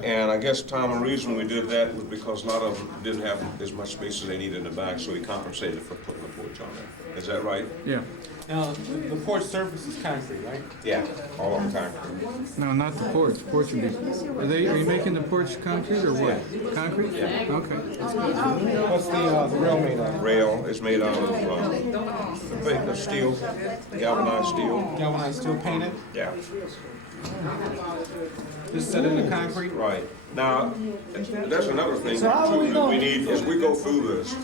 And I guess, Tom, the reason we did that was because a lot of them didn't have as much space as they needed in the back, so we compensated for putting a porch on there. Is that right? Yeah. Now, the porch surface is concrete, right? Yeah, all of them concrete. No, not the porch. Porch would be. Are you making the porch concrete or what? Concrete? Yeah. Okay. What's the rail made of? Rail is made out of steel, galvanized steel. Galvanized steel painted? Yeah. Just set in the concrete? Right. Now, there's another thing So how will we too that know? we need, as we go through this,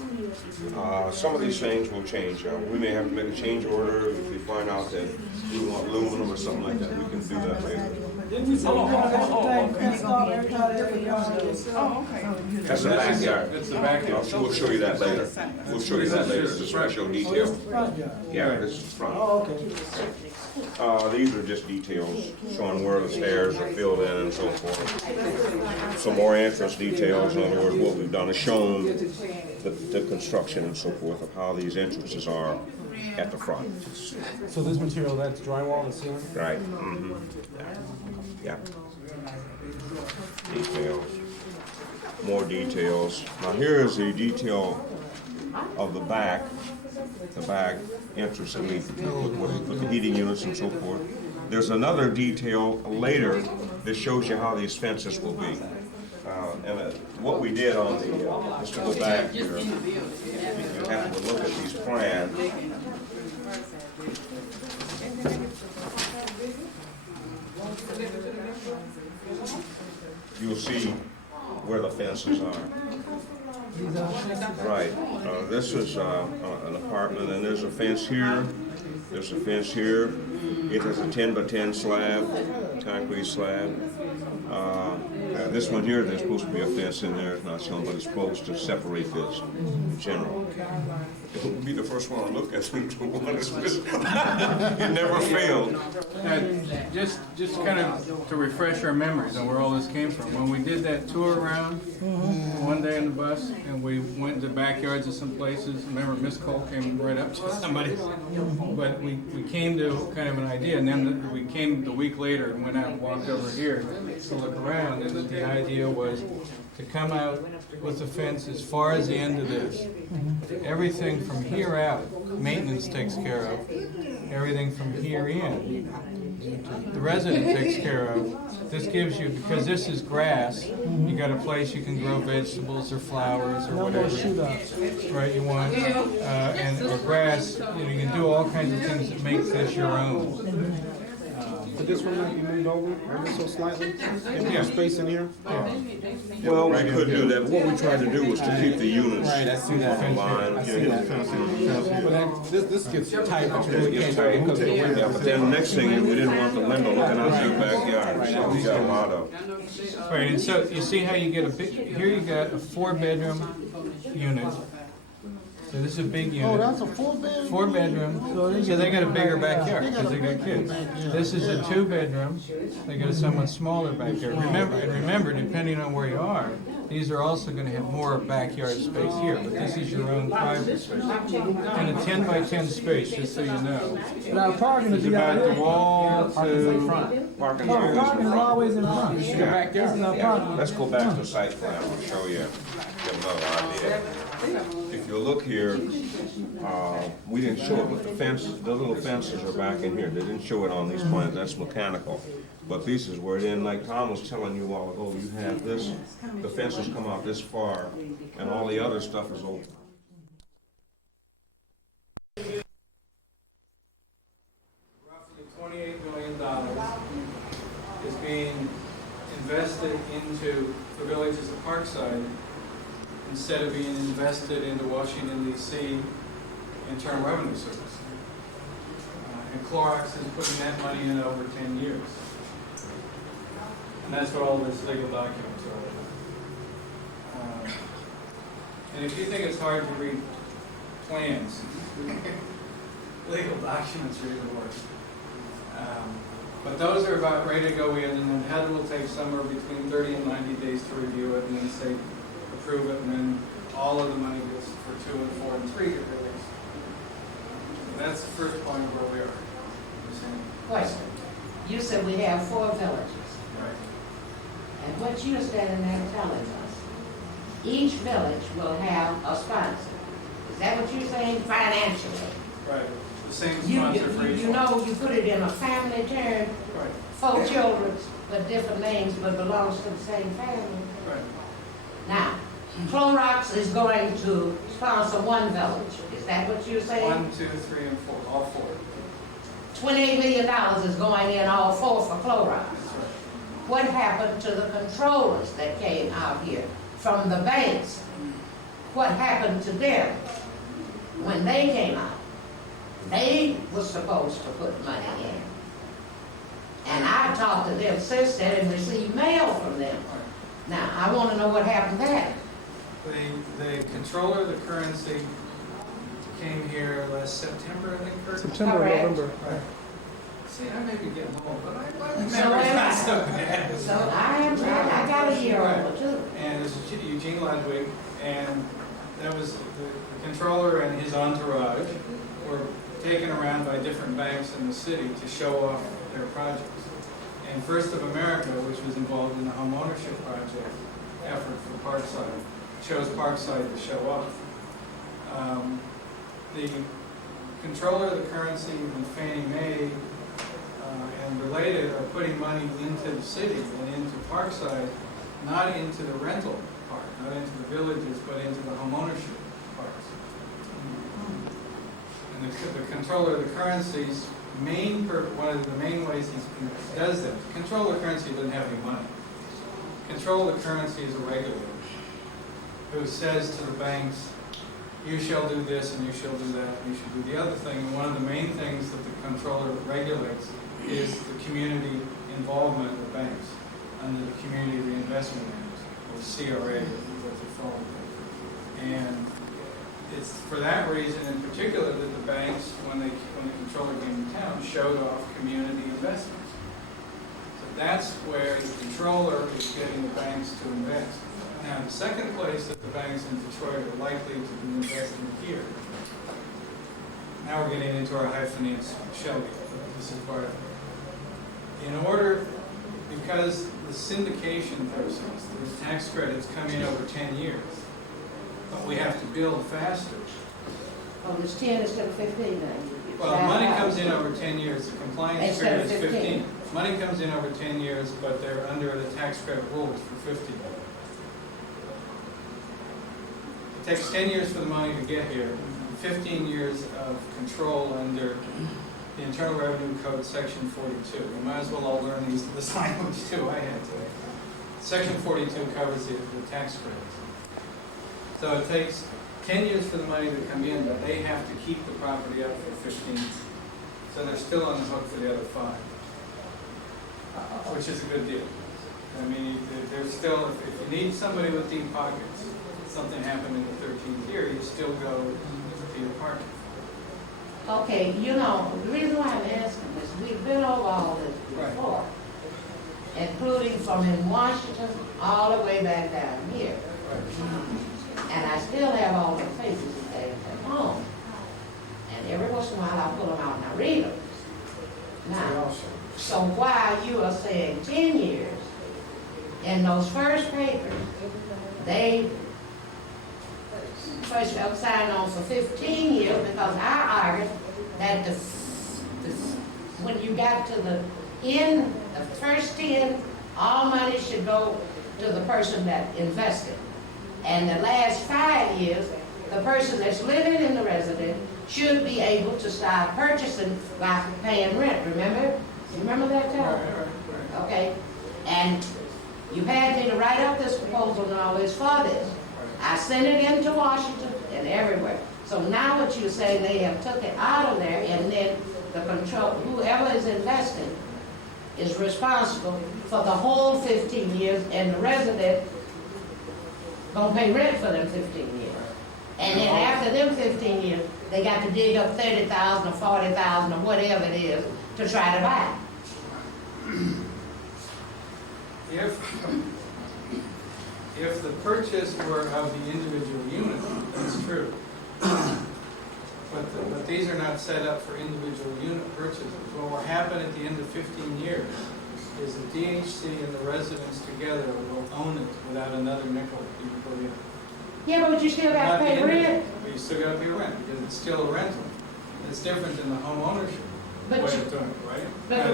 some of these things will change. We may have to make a change order if we find out that we want aluminum or something like that. We can do that later. Didn't we say you want everything fenced off, everybody? Oh, okay. That's the backyard. That's the backyard. We'll show you that later. We'll show you that later. It's a special detail. Front yard. Yeah, this is the front. Oh, okay. These are just details showing where the stairs are filled in and so forth. Some more entrance details. In other words, what we've done is shown the construction and so forth of how these entrances are at the front. So this material, that's drywall and ceiling? Right. Mm-hmm. Yeah. Details. More details. Now here is the detail of the back entrance that we with the heating units and so forth. There's another detail later that shows you how these fences will be. And what we did on the, just to go back here, you have to look at these plans. You'll see where the fences are. Right. This is an apartment, and there's a fence here. There's a fence here. It has a 10 by 10 slab, concrete slab. This one here, there's supposed to be a fence in there, it's not shown, but it's supposed to separate this in general. It would be the first one to look at. It never failed. Just kind of to refresh our memories on where all this came from, when we did that tour around one day in the bus, and we went to backyards of some places, remember Miss Cole came right up to somebody, but we came to kind of an idea, and then we came the week later and went out and walked over here to look around, and the idea was to come out with the fence as far as the end of this. Everything from here out, maintenance takes care of. Everything from here in, the resident takes care of. This gives you, because this is grass, you got a place you can grow vegetables or flowers or whatever. Right, you want, and or grass, you can do all kinds of things that make this your own. But this one might be moved over ever so slightly? Yeah. Space in here? Well, we could do that, but what we tried to do was to keep the units on the line. This gets tight, but you really can't go because of the window. Yeah, but then the next thing is we didn't want the window looking out their backyard, so we got a lot of. Right, and so you see how you get a big, here you got a 4-bedroom unit. So this is a big unit. Oh, that's a 4-bedroom? 4-bedroom, so they got a bigger backyard because they got kids. This is a 2-bedroom, they got a somewhat smaller backyard. Remember, depending on where you are, these are also going to have more backyard space here, but this is your own private space. And a 10 by 10 space, just so you know. Now parking is about the wall to Parking Parking is always in front. Let's go back to the site plan, I'll show you, get another idea. If you look here, we didn't show it, but the fence, the little fences are back in here. They didn't show it on these plans, that's mechanical. But this is where then, like Tom was telling you a while ago, you have this, the fences come out this far, and all the other stuff is open. Roughly $28 million is being invested into the villages of Parkside instead of being invested into Washington, D.C. Internal Revenue Service. And Clorox is putting that money in over 10 years. And that's what all this legal documents are about. And if you think it's hard to read plans, legal documents are even worse. But those are about ready to go in, and then Heather will take somewhere between 30 and 90 days to review it, and then say, approve it, and then all of the money goes for 2 and 4 and 3 get released. So that's the first point of where we are. Question. You said we have 4 villages. Right. And what you're standing there telling us, each village will have a sponsor. Is that what you're saying financially? Right. The same sponsor for each one. know, you put it in a family term, Right. 4 children, but different names, but belongs to the same family. Right. Now, Clorox is going to sponsor 1 village. Is that what you're saying? 1, 2, 3, and 4, all 4. $28 million is going in all 4 for Clorox. What happened to the controllers that came out here from the banks? What happened to them when they came out? They were supposed to put money in. And I talked to them since then and received mail from them. Now, I want to know what happened there. The controller of the currency came here last September, I think, Kurt? September, Correct. November. Right. See, I may be getting old, but my So memory's am not I. so bad. So I got a year older too. And it's Eugene Ludwig, and that was the controller and his entourage were taken around by different banks in the city to show off their projects. And First of America, which was involved in the homeownership project effort for Parkside, chose Parkside to show off. The controller of the currency and Fannie Mae and related are putting money into the city and into Parkside, not into the rental part, not into the villages, but into the homeownership parts. And the controller of the currency's one of the main ways he does that, the controller of the currency doesn't have any money. Control of the currency is a regulator who says to the banks, you shall do this and you shall do that and you should do the other thing. And one of the main things that the controller regulates is the community involvement of banks. under the Community Reinvestment Act, or CRA, what they call it. And it's for that reason in particular that the banks, when the controller came to town, showed off community investments. So that's where the controller is getting the banks to invest. Now, the second place that the banks in Detroit are likely to be investing here. Now we're getting into our high finance shell game. This is part of it. In order, because the syndication process, the tax credits come in over 10 years, but we have to build faster. Oh, it's 10 instead of 15 then? Well, money comes in over 10 years, the compliance period is 15. Money comes in over 10 years, but they're under the tax credit rules for 15. It takes 10 years for the money to get here, 15 years of control under the Internal Revenue Code, Section 42. We might as well all learn this language too, I had to. Section 42 covers the tax credits. So it takes 10 years for the money to come in, but they have to keep the property up for 15. So they're still on the hook for the other 5, which is a good deal. I mean, they're still, if you need somebody with deep pockets, something happened in the 13th year, you still go to the apartment. Okay, you know, the reason why I'm asking is we've been over all this before, including from in Washington all the way back down here. And I still have all the papers and things at home. And every once in a while I pull them out and I read them. Now, so while you are saying 10 years, in those first papers, they first signed on for 15 years because I argued that when you got to the end, the first 10, all money should go to the person that invested. And the last 5 years, the person that's living in the residence should be able to start purchasing by paying rent, remember? You remember that, Tom? Right. Okay. And you had me to write up this proposal and all this for this. I sent it into Washington and everywhere. So now what you're saying, they have took it out of there, and then the control, whoever is investing is responsible for the whole 15 years, and the resident gonna pay rent for them 15 years. And then after them 15 years, they got to dig up 30,000 or 40,000 or whatever it is to try to buy. If the purchase were of the individual unit, that's true. But these are not set up for individual unit purchases. What will happen at the end of 15 years is the DHC and the residents together will own it without another nickel being put in. Yeah, but you still got to pay rent. But you still got to pay rent because it's still a rental. It's different than the home ownership way of doing it, right? Now,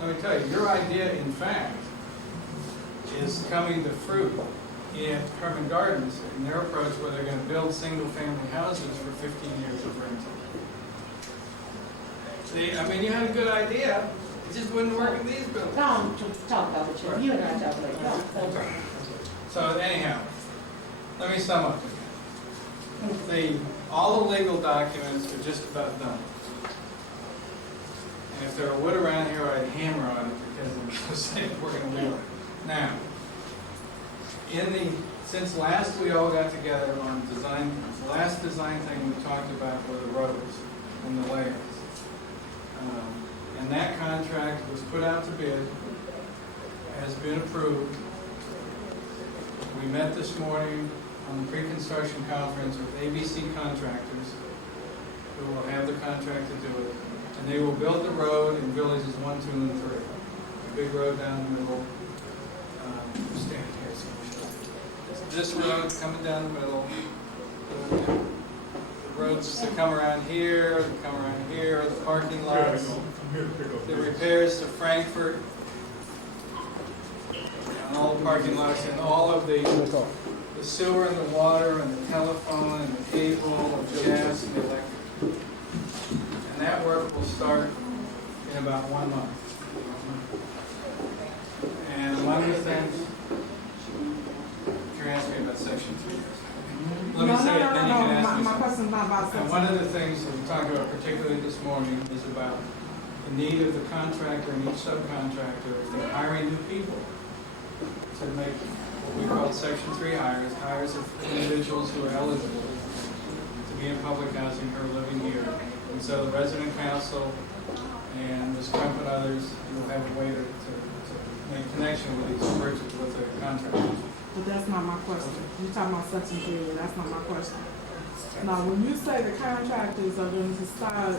let me tell you, your idea, in fact, is coming to fruit in Herman Gardens in their approach where they're going to build single-family houses for 15 years of rental. See, I mean, you had a good idea. It just wouldn't work in these buildings. Tom, talk about it. You and I talk about it. Okay. So anyhow, let me sum up. All the legal documents are just about done. And if there were wood around here, I'd hammer on it because I'm going to say we're going to do it. Now, since last we all got together on design, the last design thing we talked about were the roads and the layouts. And that contract was put out to bid, has been approved. We met this morning on the pre-construction conference with ABC contractors who will have the contract to do it. And they will build the road in villages 1, 2, and 3. A big road down the middle. Stand here so we show you. This road coming down the middle. The roads that come around here, the parking lots. The repairs to Frankfurt. And all the parking lots and all of the sewer and the water and the telephone and the cable and the gas and the electric. And that work will start in about 1 month. And one of the things, you're asking me about section 3. Let me say it, then you can ask me. My question's not about And one of the things that we talked about particularly this morning is about the need of the contractor and each subcontractor, if they're hiring new people, to make what we call Section 3 hires of individuals who are eligible to be in public housing who are living here. And so the resident council and Ms. Crump and others will have a way to make connection with these purchases, with the contractors. But that's not my question. You're talking about Section 3, that's not my question. Now, when you say the contractors are going to start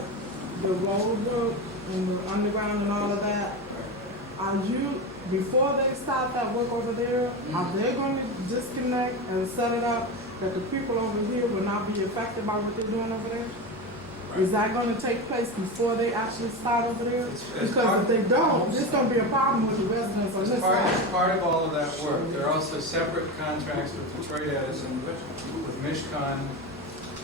the road work and the underground and all of that, are you, before they start that work over there, are they going to disconnect and set it up that the people over here will not be affected by what they're doing over there? Right. Is that going to take place before they actually start over there? Because if they don't, there's going to be a problem with the residents on this side. As part of all of that work, there are also separate contracts with Detroit Edison, with Mishcon,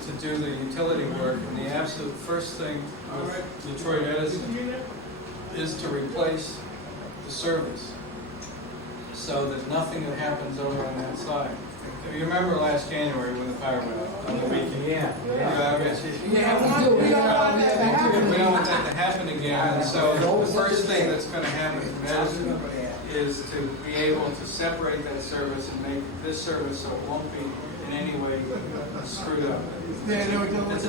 to do the utility work. And the absolute first thing with Detroit Edison is to replace the service so that nothing that happens over on that side. You remember last January when the fire went out on the weekend? Yeah. We don't want that to happen again. And so the first thing that's going to happen to Madison is to be able to separate that service and make this service so it won't be in any way screwed up. The only thing that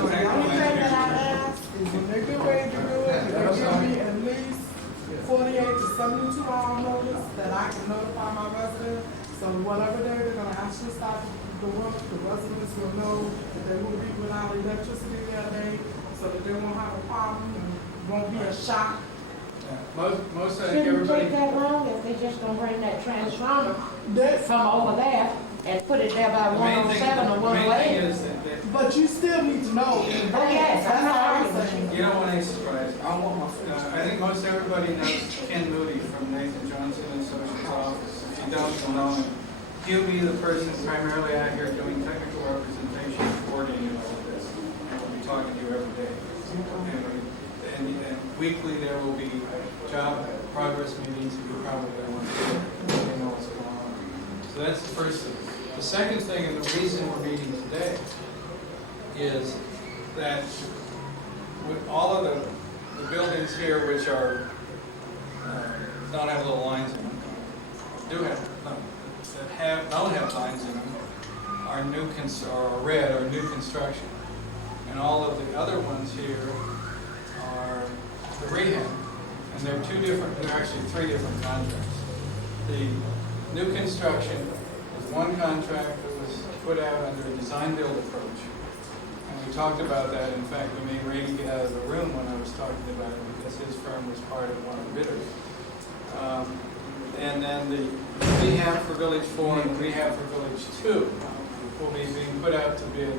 I ask is when they get ready to do it, they give me at least 48 to 72 hour notice that I can notify my residents. So whatever day they're going to actually start the work, the residents will know that they will be without electricity that day, so that they won't have a problem and won't be a shock. Most I think Shouldn't everybody. take that long if they just gonna bring that transformer from over there and put it there by 107 or 108. But you still need to know. Oh yes, I'm not arguing. You don't want any surprise. I think most everybody knows Ken Moody from Nathan Johnson and Associates office. If you don't, you'll know him. He'll be the person primarily out here doing technical representation, coordinating all of this, and we'll be talking to you every day. And weekly there will be job progress meetings. You probably want to know what's going on. So that's the first thing. The second thing, and the reason we're meeting today, is that with all of the buildings here which are don't have little lines in them, don't have lines in them, are new or red or new construction, and all of the other ones here are the rehab, and they're actually three different contracts. The new construction is one contract that was put out under a design-build approach. And we talked about that. In fact, we made Randy get out of the room when I was talking about it because his firm was part of one of the bidders. And then the rehab for Village 4 and the rehab for Village 2 will be being put out to bid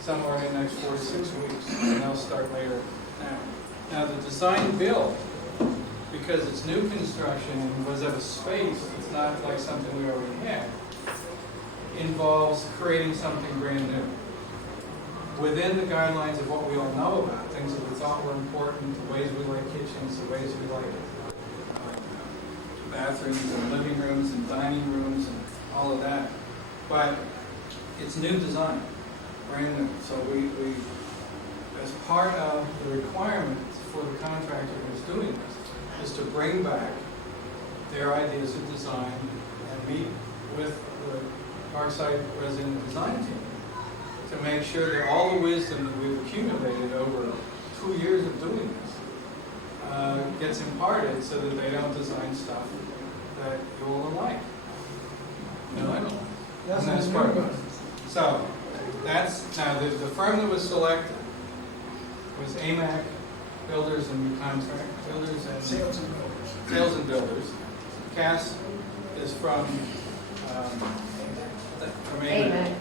somewhere in the next 4 to 6 weeks. And they'll start later now. The design build, because it's new construction and was of a space, it's not like something we already had, involves creating something brand new. Within the guidelines of what we all know about, things that we thought were important, the ways we like kitchens, the ways we like bathrooms and living rooms and dining rooms and all of that. But it's new design, brand new. So we as part of the requirements for the contractor who's doing this, is to bring back their ideas of design and meet with the Parkside Resident Design Team to make sure that all the wisdom that we've accumulated over 2 years of doing this gets imparted so that they don't design stuff that you all like. No, I don't like. That's part of it. So, that's, now the firm that was selected was AMAC Builders and Builders and Sales and Builders. Cass is from AMAC.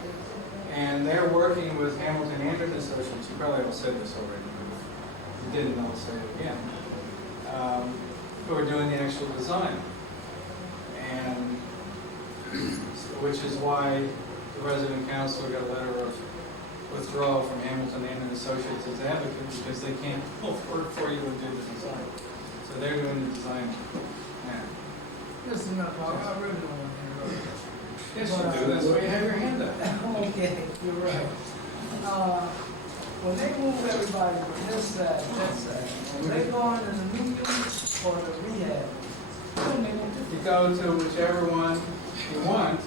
And they're working with Hamilton Anderson Associates. You probably all said this already. If you didn't, I'll say it again. Who are doing the actual design. And which is why the resident council got a letter of withdrawal from Hamilton Anderson Associates as advocate because they can't work for you and do the design. So they're doing the design now. Listen up, Bob. I really don't want to interrupt. Yes, you do. That's why you have your hand up. Okay, you're right. When they move everybody from this side, when they go into the new unit or the rehab, You go to whichever one you want.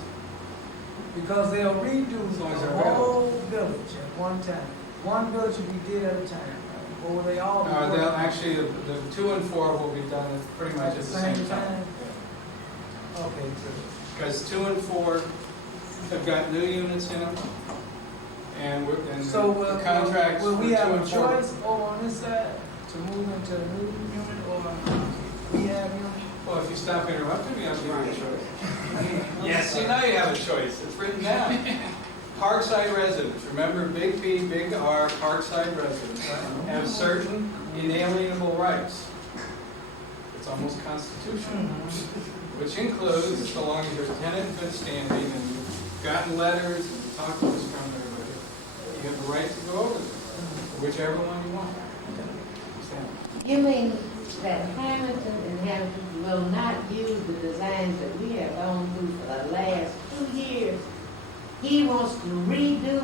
Because they'll redo As long as the they're whole village at one time. One village will be did at a time. Or will they all be They'll working actually, the 2 and 4 will be done pretty much at the same time. Okay, good. Because 2 and 4 have got new units in them. And So the contracts will for we 2 have a and 4. choice over on this side to move into a new unit or we have unit? Well, if you stop interrupting me, I'll give you a choice. Yes, see, now you have a choice. It's written down. Parkside residents, remember big P, big R, Parkside residents have certain inalienable rights. It's almost constitutional. Which includes, so long as you're a tenant in good standing and you've gotten letters and talked to us from everybody, you have the right to go over them, whichever one you want. You mean that Hamilton and Hamilton will not use the designs that we have gone through for the last 2 years? He wants to redo.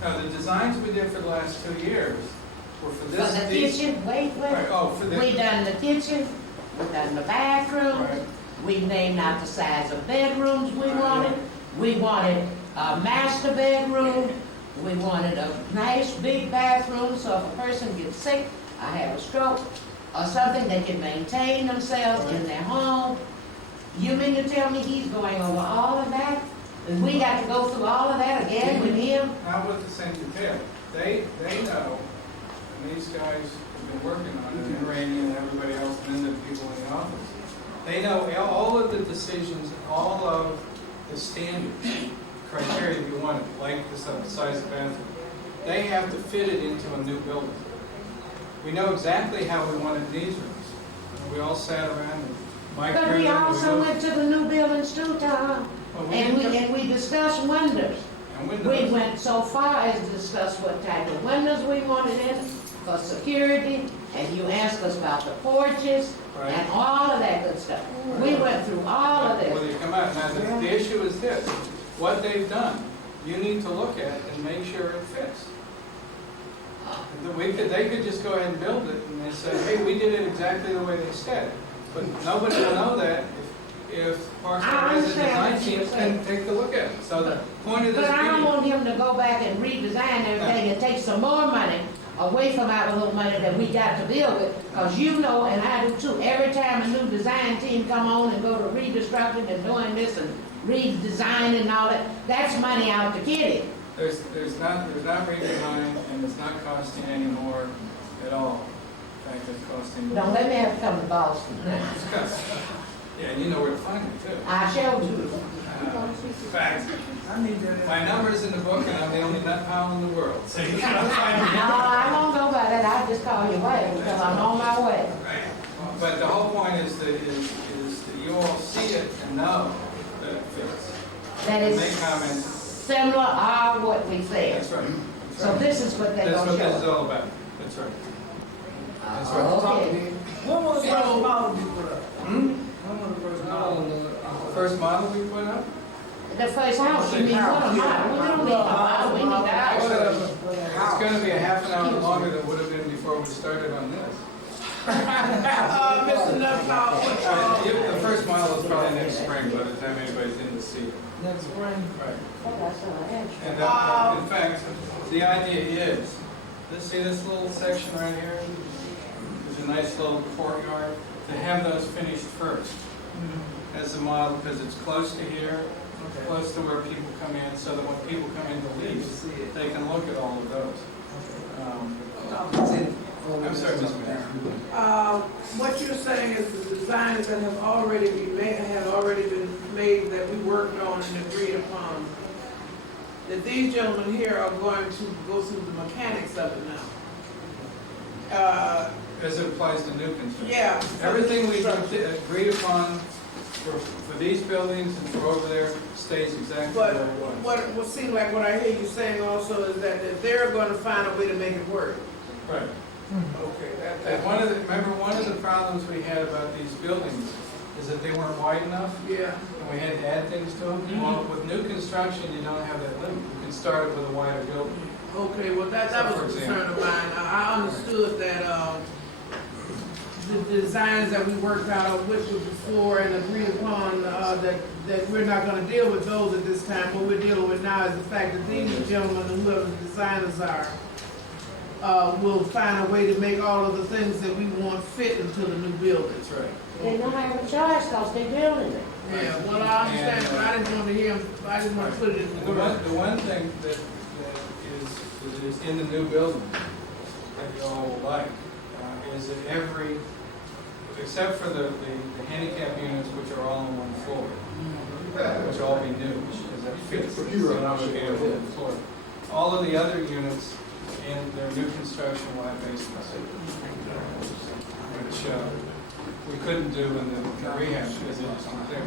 Now, the designs we did for the last 2 years were for this. For the kitchen, wait. Right, oh, for the. We done the kitchen, we done the bathroom, Right. we named out the size of bedrooms we wanted. We wanted a master bedroom, we wanted a nice big bathroom, so if a person gets sick, I have a stroke, or something, they can maintain themselves in their home. You mean to tell me he's going over all of that? And we got to go through all of that again with him? Not with the same detail. They know, and these guys have been working on it, and Randy and everybody else, and then the people in the office. They know all of the decisions, all of the standards, criteria you want, like the size of bathroom. They have to fit it into a new building. We know exactly how we wanted these rooms. We all sat around and Mike. But we also went to the new buildings too, Tom. Well, And we discussed windows. And windows. We went so far as to discuss what type of windows we wanted in for security, and you asked us about the porches, Right. and all of that good stuff. We went through all of Well, this. you come out, now the issue is this, what they've done, you need to look at and make sure it fits. They could just go ahead and build it, and they say, hey, we did it exactly the way they said. But nobody will know that if Parkside Design Team can take a look at it. So the point of this But I don't meeting. want him to go back and redesign everything and take some more money away from our little money that we got to build with. Because you know, and I do too, every time a new design team come on and go to reconstructing and doing this and redesigning and all that, that's money out the kitty. There's not redesign, and it's not costing any more at all. In fact, it's costing. Don't let me have to come to Boston. Yeah, and you know where to find it too. I showed you. In fact, my number's in the book, and I'm the only nut pile in the world. So you gotta find me. No, I won't go by that. I'll just call you away because I'm on my way. Right. But the whole point is that you all see it and know that it fits. That And is make comments. similar or what we said. That's right. So this is what they're That's gonna what this show. is all about. That's right. That's right. Okay. When was the first model you put up? When was the first model? The first model we put up? The first house, you mean what a model? We don't need a model, we need a house. It's going to be a half an hour longer than it would have been before we started on this. Mr. Nuttall, The first model is probably next spring by the time anybody's in to see it. next spring. Right. And in fact, the idea is, see this little section right here? There's a nice little courtyard. To have those finished first as a model, because it's close to here, close to where people come in, so that when people come in to lease, they can look at all of those. I'm sorry, Ms. Mayor. What you're saying is the designs that have already been made that we worked on and agreed upon, that these gentlemen here are going to go through the mechanics of it now. As it applies to new construction. Yeah. Everything we agreed upon for these buildings and for over there stays exactly But where it was. what seems like what I hear you saying also is that they're going to find a way to make it work. Right. Okay. And remember one of the problems we had about these buildings is that they weren't wide enough? Yeah. And we had to add things to them? Well, with new construction, you don't have that limit. You can start it with a wider building. Okay, well that was a concern of mine. I understood that the design designs that we worked out with you before and agreed upon, that we're not gonna deal with those at this time. What we're dealing with now is the fact that these gentlemen, whoever the designers are, will find a way to make all of the things that we want fit into the new building. That's right. They don't have a choice because they're building it. Yeah, well, I understand, but I just wanted to hear, I just want to put it in The words. one thing that is in the new building that you all will like is that every, except for the handicap units, which are all on one floor, which will all be new, because that fits. The floor. All of the other units in their new construction will have basements, which we couldn't do in the rehab because it was not there.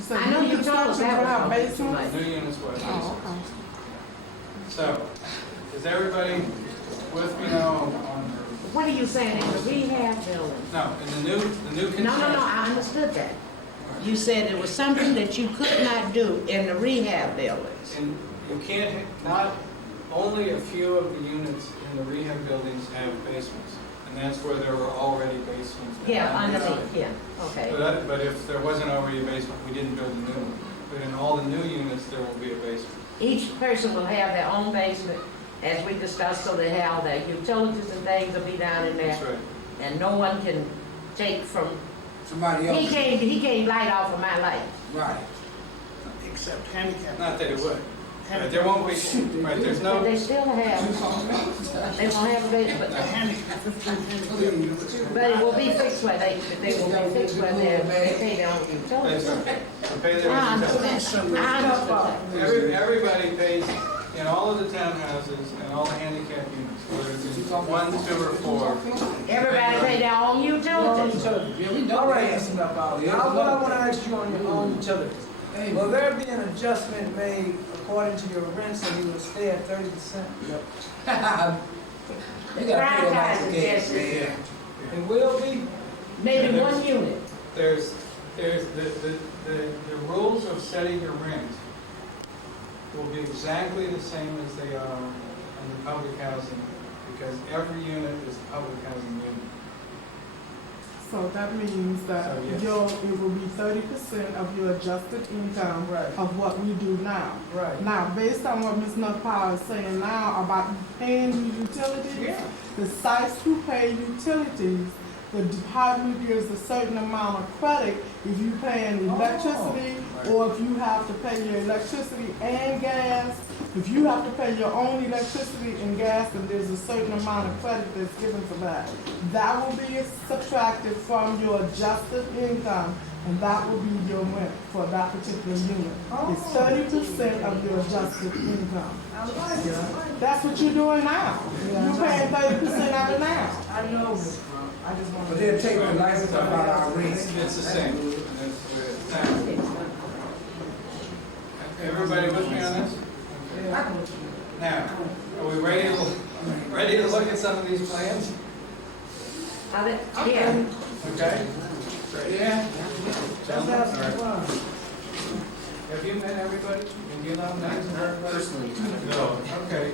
So I know you told us that about was basements. new units will have basements. Oh, okay. So, is everybody with me now on What are you saying, in the rehab building? no, in the new construction? No, I understood that. You said it was something that you could not do in the rehab buildings. And you can't, not, only a few of the units in the rehab buildings have basements. And that's where there were already basements. Yeah, underneath, yeah, okay. But if there wasn't already a basement, we didn't build a new one. But in all the new units, there will be a basement. Each person will have their own basement, as we discussed, so they have their utilities and things will be down in there. That's right. And no one can take from, Somebody else. he can't light off of my light. Right. Except handicap. Not that it would. Right, there won't be, right, there's But no, they still have, they won't have a basement. But it will be fixed where they will be fixed where they pay their own utilities. that's okay. We pay their I utilities. understand. I understand. Everybody pays, in all of the townhouses and all the handicap units, whether it's 1, 2, or 4. Everybody pay their own utilities. Yeah, we know that. Now, what I want to ask you on your own utilities. Will there be an adjustment made according to your rent so you will stay at 30%? They gotta pay a yes. It will be. Maybe one unit. There's the rules of setting your rent will be exactly the same as they are in the public housing, because every unit is a public housing unit. So that means that So, yes. it will be 30% of your adjusted income of what we do now. Right. Now, based on what Ms. Nuttall is saying now about paying the utilities, the sites who pay utilities, the department gives a certain amount of credit if you pay an electricity, or if you have to pay your electricity and gas. If you have to pay your own electricity and gas, then there's a certain amount of credit that's given for that. That will be subtracted from your adjusted income, and that will be your rent for that particular unit. It's 30% of your adjusted income. That's what you're doing now. You're paying 30% of it now. I know. I just want to. But they'll take the license up out of our rates. It's the same. That's the way it's now. Everybody with me on this? Now, are we ready to look at some of these plans? Yeah. Okay? Yeah? Gentlemen, all right. Have you met everybody? Have you known names? Personally. No. Okay.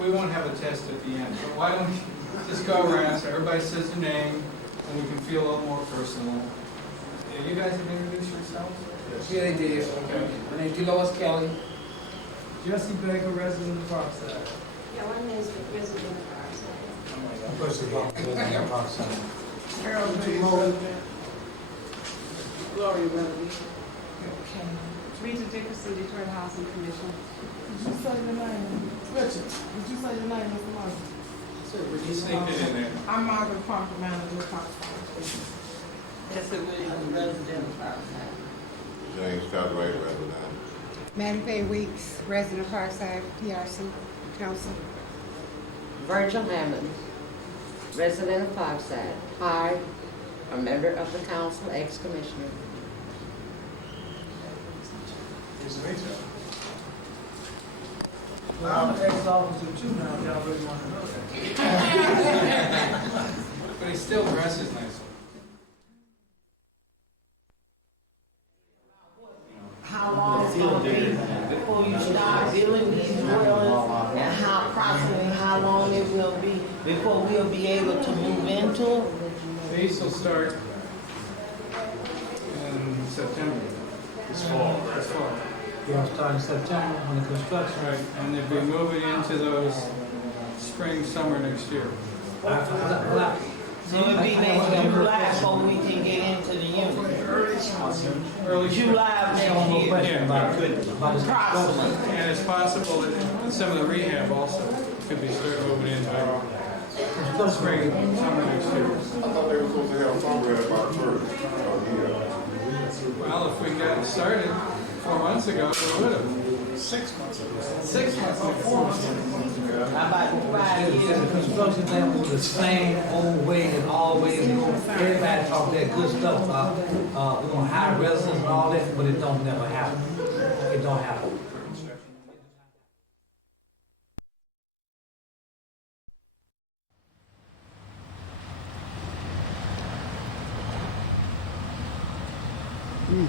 We won't have a test at the end, but why don't we just go around so everybody says their name and we can feel a little more personal. Yeah, you guys have introduced yourselves? Yeah, they did. Okay. My name's Delois Kelly. Jesse Baker, resident of Parkside. Yeah, my name is resident of Parkside. Harold Baker. Gloria Melody. Rita Dickerson, Detroit Housing Commission. Did you say your name? Richard, did you say your name, Mr. Martin? You sneaked it in there. I'm Margaret Parker, manager of Parkside. Jesse Williams, resident of Parkside. James Cartwright, resident. Maddie Faye Weeks, resident of Parkside, PRC Council. Virgil Hammond, resident of Parkside, hired, a member of the council, ex-commissioner. Well, I'm an ex-officer too now, if y'all really want to know that. But he still dresses nicely. How long it's gonna be before you start building these dwellings, and approximately how long it will be before we'll be able to move into it? These will start in September. This fall, right? This fall. You'll start in September on the construction. Right, and they'll be moving into those spring, summer next year. So it'll be next July before we can get into the unit. Early July of next year. Yeah. And it's possible that some of the rehab also could be start moving in by spring, summer next year. I thought they were supposed to have somewhere about first. Well, if we got started 4 months ago, we would have. 6 months ago. 6 months ago. 4 months ago. How about 5 years? The construction thing was the same old way and always. Everybody talk that good stuff. We're gonna hire residents and all that, but it don't never happen. It don't happen. Mm.